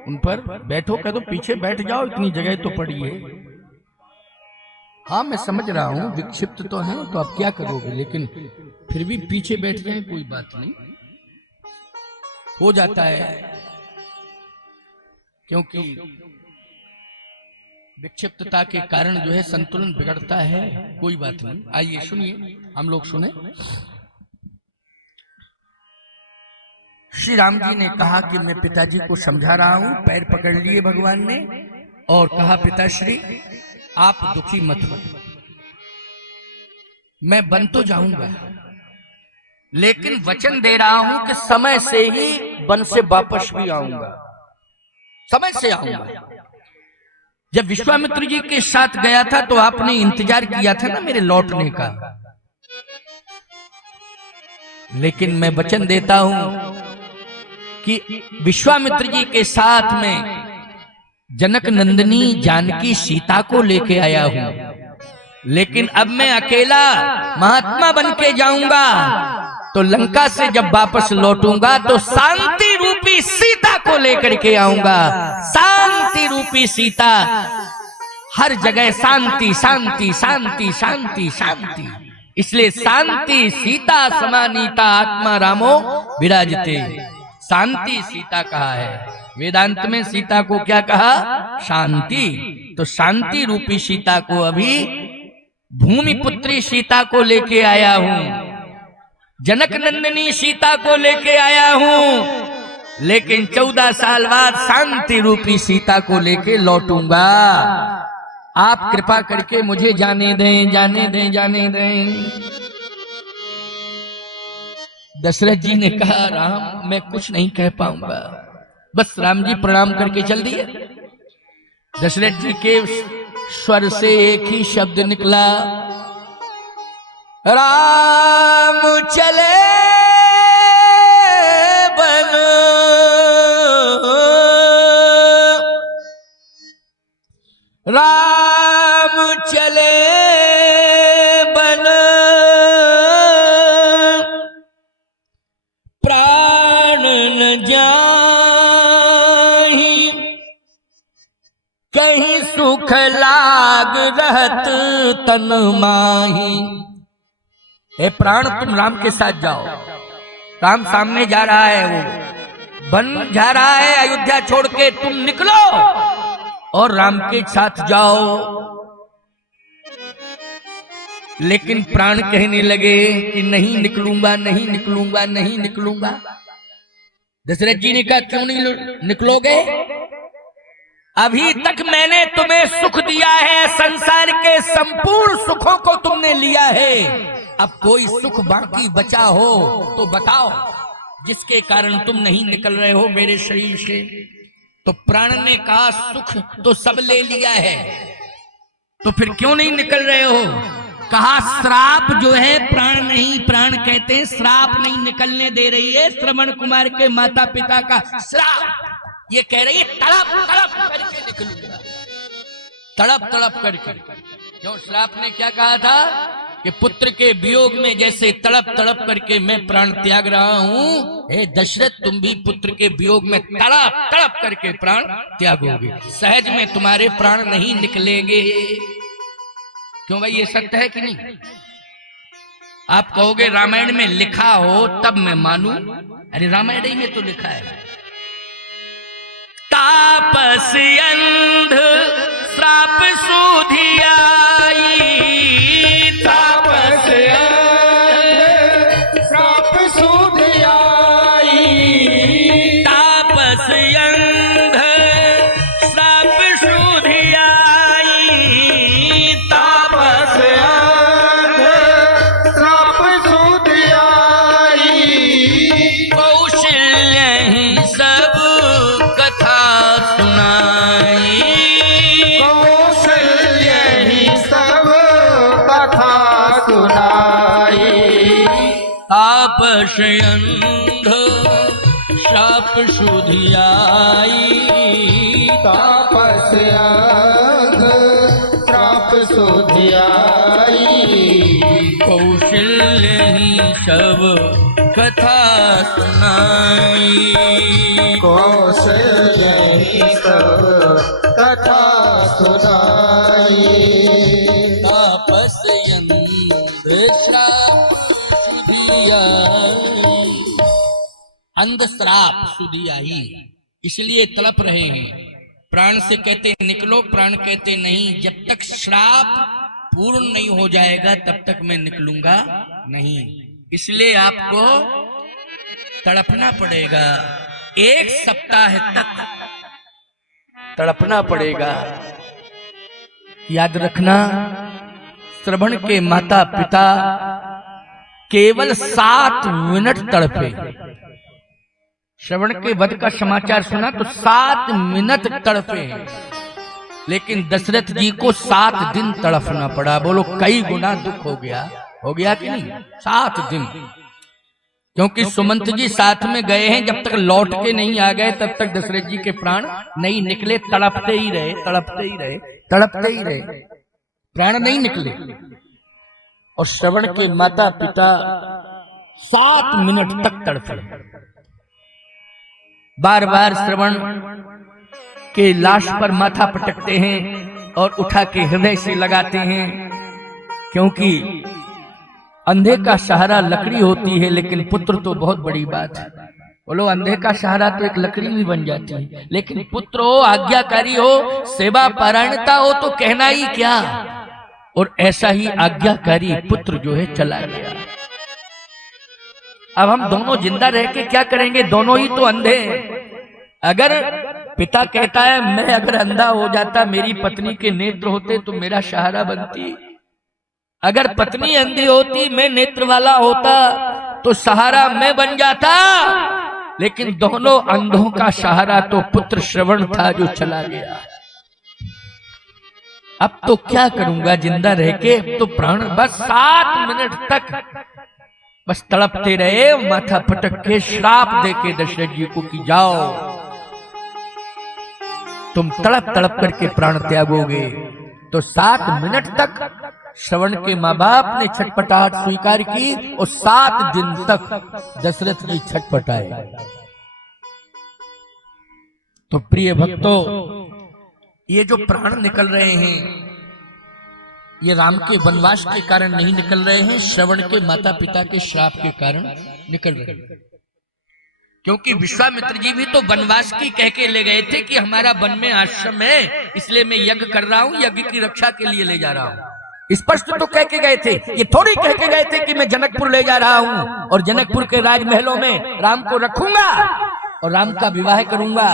उन पर बैठो, कह दो पीछे बैठ जाओ, इतनी जगह तो पड़ी है। हाँ मैं समझ रहा हूं विक्षिप्त तो है, तो अब क्या करोगे, लेकिन फिर भी पीछे बैठ जाए कोई बात नहीं, हो जाता है, क्योंकि विक्षिप्तता के कारण जो है संतुलन बिगड़ता है, कोई बात नहीं। आइए सुनिए, हम लोग सुने। श्री राम जी ने कहा कि मैं पिताजी को समझा रहा हूं, पैर पकड़ लिए भगवान ने और कहा पिताश्री आप दुखी मत हो, मैं बन तो जाऊंगा, लेकिन वचन दे रहा हूं कि समय से ही वन से वापस भी आऊंगा, समय से आऊंगा। जब विश्वामित्र जी के साथ गया था तो आपने इंतजार किया था ना मेरे लौटने का, लेकिन मैं वचन देता हूं कि विश्वामित्र जी के साथ में जनक नंदिनी जानकी सीता को लेके आया हूं, लेकिन अब मैं अकेला महात्मा बन के जाऊंगा, तो लंका से जब वापस लौटूंगा तो शांति रूपी सीता को लेकर के आऊंगा। शांति रूपी सीता, हर जगह शांति शांति शांति शांति शांति, इसलिए शांति सीता समानीता आत्मा रामो विराजते, शांति सीता कहा है। वेदांत में सीता को क्या कहा, शांति। तो शांति रूपी सीता को अभी भूमि पुत्री सीता को लेके आया हूं, जनक नंदिनी सीता को लेके आया हूं, लेकिन 14 साल बाद शांति रूपी सीता को लेके लौटूंगा। आप कृपा करके मुझे जाने दें, जाने दें, जाने दें। दशरथ जी ने कहा राम मैं कुछ नहीं कह पाऊंगा, बस राम जी प्रणाम करके चल दिए। दशरथ जी के स्वर से एक ही शब्द निकला, राम चले बन, राम चले बन, प्राण न जाहि, कहीं सुख लाग रहत तन माही। हे प्राण तुम राम के साथ जाओ, राम सामने जा रहा है, वो वन जा रहा है, अयोध्या छोड़ के तुम निकलो और राम के साथ जाओ। लेकिन प्राण कहने लगे कि नहीं निकलूंगा, नहीं निकलूंगा, नहीं निकलूंगा। दशरथ जी ने कहा क्यों नहीं निकलोगे, अभी तक मैंने तुम्हें सुख दिया है, संसार के संपूर्ण सुखों को तुमने लिया है, अब कोई सुख बाकी बचा हो तो बताओ जिसके कारण तुम नहीं निकल रहे हो मेरे शरीर से। तो प्राण ने कहा सुख तो सब ले लिया है, तो फिर क्यों नहीं निकल रहे हो। कहा श्राप जो है, प्राण नहीं, प्राण कहते हैं श्राप नहीं निकलने दे रही है, श्रवण कुमार के माता पिता का श्राप। ये कह रही है तड़प तड़प करके निकलूंगा, तड़प तड़प करके। क्यों, श्राप ने क्या कहा था कि पुत्र के वियोग में जैसे तड़प तड़प करके मैं प्राण त्याग रहा हूं, हे दशरथ तुम भी पुत्र के वियोग में तड़प तड़प करके प्राण त्यागोगे, सहज में तुम्हारे प्राण नहीं निकलेंगे। क्यों भाई, ये सत्य है कि नहीं। आप कहोगे रामायण में लिखा हो तब मैं मानूं, अरे रामायण ही में तो लिखा है, तापस अंध श्राप सुधियाई, तापस अंध श्राप सुधियाई, तापस अंध श्राप सुधियाई, तापस अंध श्राप सुधियाई, कौशल्य ही सब कथा सुनाई, कौशल्य ही सब कथा सुनाई, तापस अंध श्राप सुधियाई, तापस अंध श्राप सुधियाई, कौशल्य ही सब सब कथा सुनाई। कौशल्य ही सब कथा सुनाई। तापस अंध श्राप सुधि आई। अंध श्राप सुधि आई, इसलिए तड़प रहे हैं। प्राण से कहते निकलो, प्राण कहते नहीं, जब तक श्राप पूर्ण नहीं हो जाएगा तब तक मैं निकलूंगा नहीं। इसलिए आपको तड़पना पड़ेगा, 1 सप्ताह तक तड़पना पड़ेगा। याद रखना, श्रवण के माता पिता केवल 7 मिनट तड़पे। श्रवण के वध का समाचार सुना तो 7 मिनट तड़पे, लेकिन दशरथ जी को 7 दिन तड़पना पड़ा। बोलो कई गुना दुख हो गया कि नहीं? 7 दिन, क्योंकि सुमंत जी साथ में गए हैं, जब तक लौट के नहीं आ गए तब तक दशरथ जी के प्राण नहीं निकले। तड़पते ही रहे, प्राण नहीं निकले। और श्रवण के माता पिता 7 मिनट तक तड़पे। बार बार श्रवण के लाश पर माथा पटकते हैं और उठा के हृदय से लगाते हैं, क्योंकि अंधे का सहारा लकड़ी होती है, लेकिन पुत्र तो बहुत बड़ी बात है। बोलो, अंधे का सहारा तो एक लकड़ी भी बन जाती है, लेकिन पुत्र हो, आज्ञाकारी हो, सेवा पारायणता हो तो कहना ही क्या। और ऐसा ही आज्ञाकारी पुत्र जो है चला गया। अब हम दोनों जिंदा रह के क्या करेंगे? दोनों ही तो अंधे हैं। अगर पिता कहता है मैं अगर अंधा हो जाता, मेरी पत्नी के नेत्र होते तो मेरा सहारा बनती। अगर पत्नी अंधी होती, मैं नेत्र वाला होता तो सहारा मैं बन जाता। लेकिन दोनों अंधों का सहारा तो पुत्र श्रवण था जो चला गया। अब तो क्या करूंगा जिंदा रह के? अब तो प्राण बस 7 मिनट तक बस तड़पते रहे, माथा पटक के श्राप दे के दशरथ जी को कि जाओ तुम तड़प तड़प करके प्राण त्यागोगे। तो 7 मिनट तक श्रवण के माँ बाप ने छटपटाहट स्वीकार की और 7 दिन तक दशरथ जी छटपटाए। तो प्रिय भक्तों, ये जो प्राण निकल रहे हैं ये राम के वनवास के कारण नहीं निकल रहे हैं, श्रवण के माता पिता के श्राप के कारण निकल रहे हैं। क्योंकि विश्वामित्र जी भी तो वनवास की कह के ले गए थे कि हमारा वन में आश्रम है, इसलिए मैं यज्ञ कर रहा हूं, यज्ञ की रक्षा के लिए ले जा रहा हूं। स्पष्ट तो कह के गए थे, ये थोड़ी कह के गए थे कि मैं जनकपुर ले जा रहा हूं और जनकपुर के राजमहलों में राम को रखूंगा और राम का विवाह करूंगा।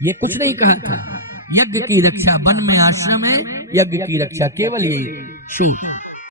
ये कुछ नहीं कहा था। यज्ञ की रक्षा, वन में आश्रम है, यज्ञ की रक्षा केवल ये सूत।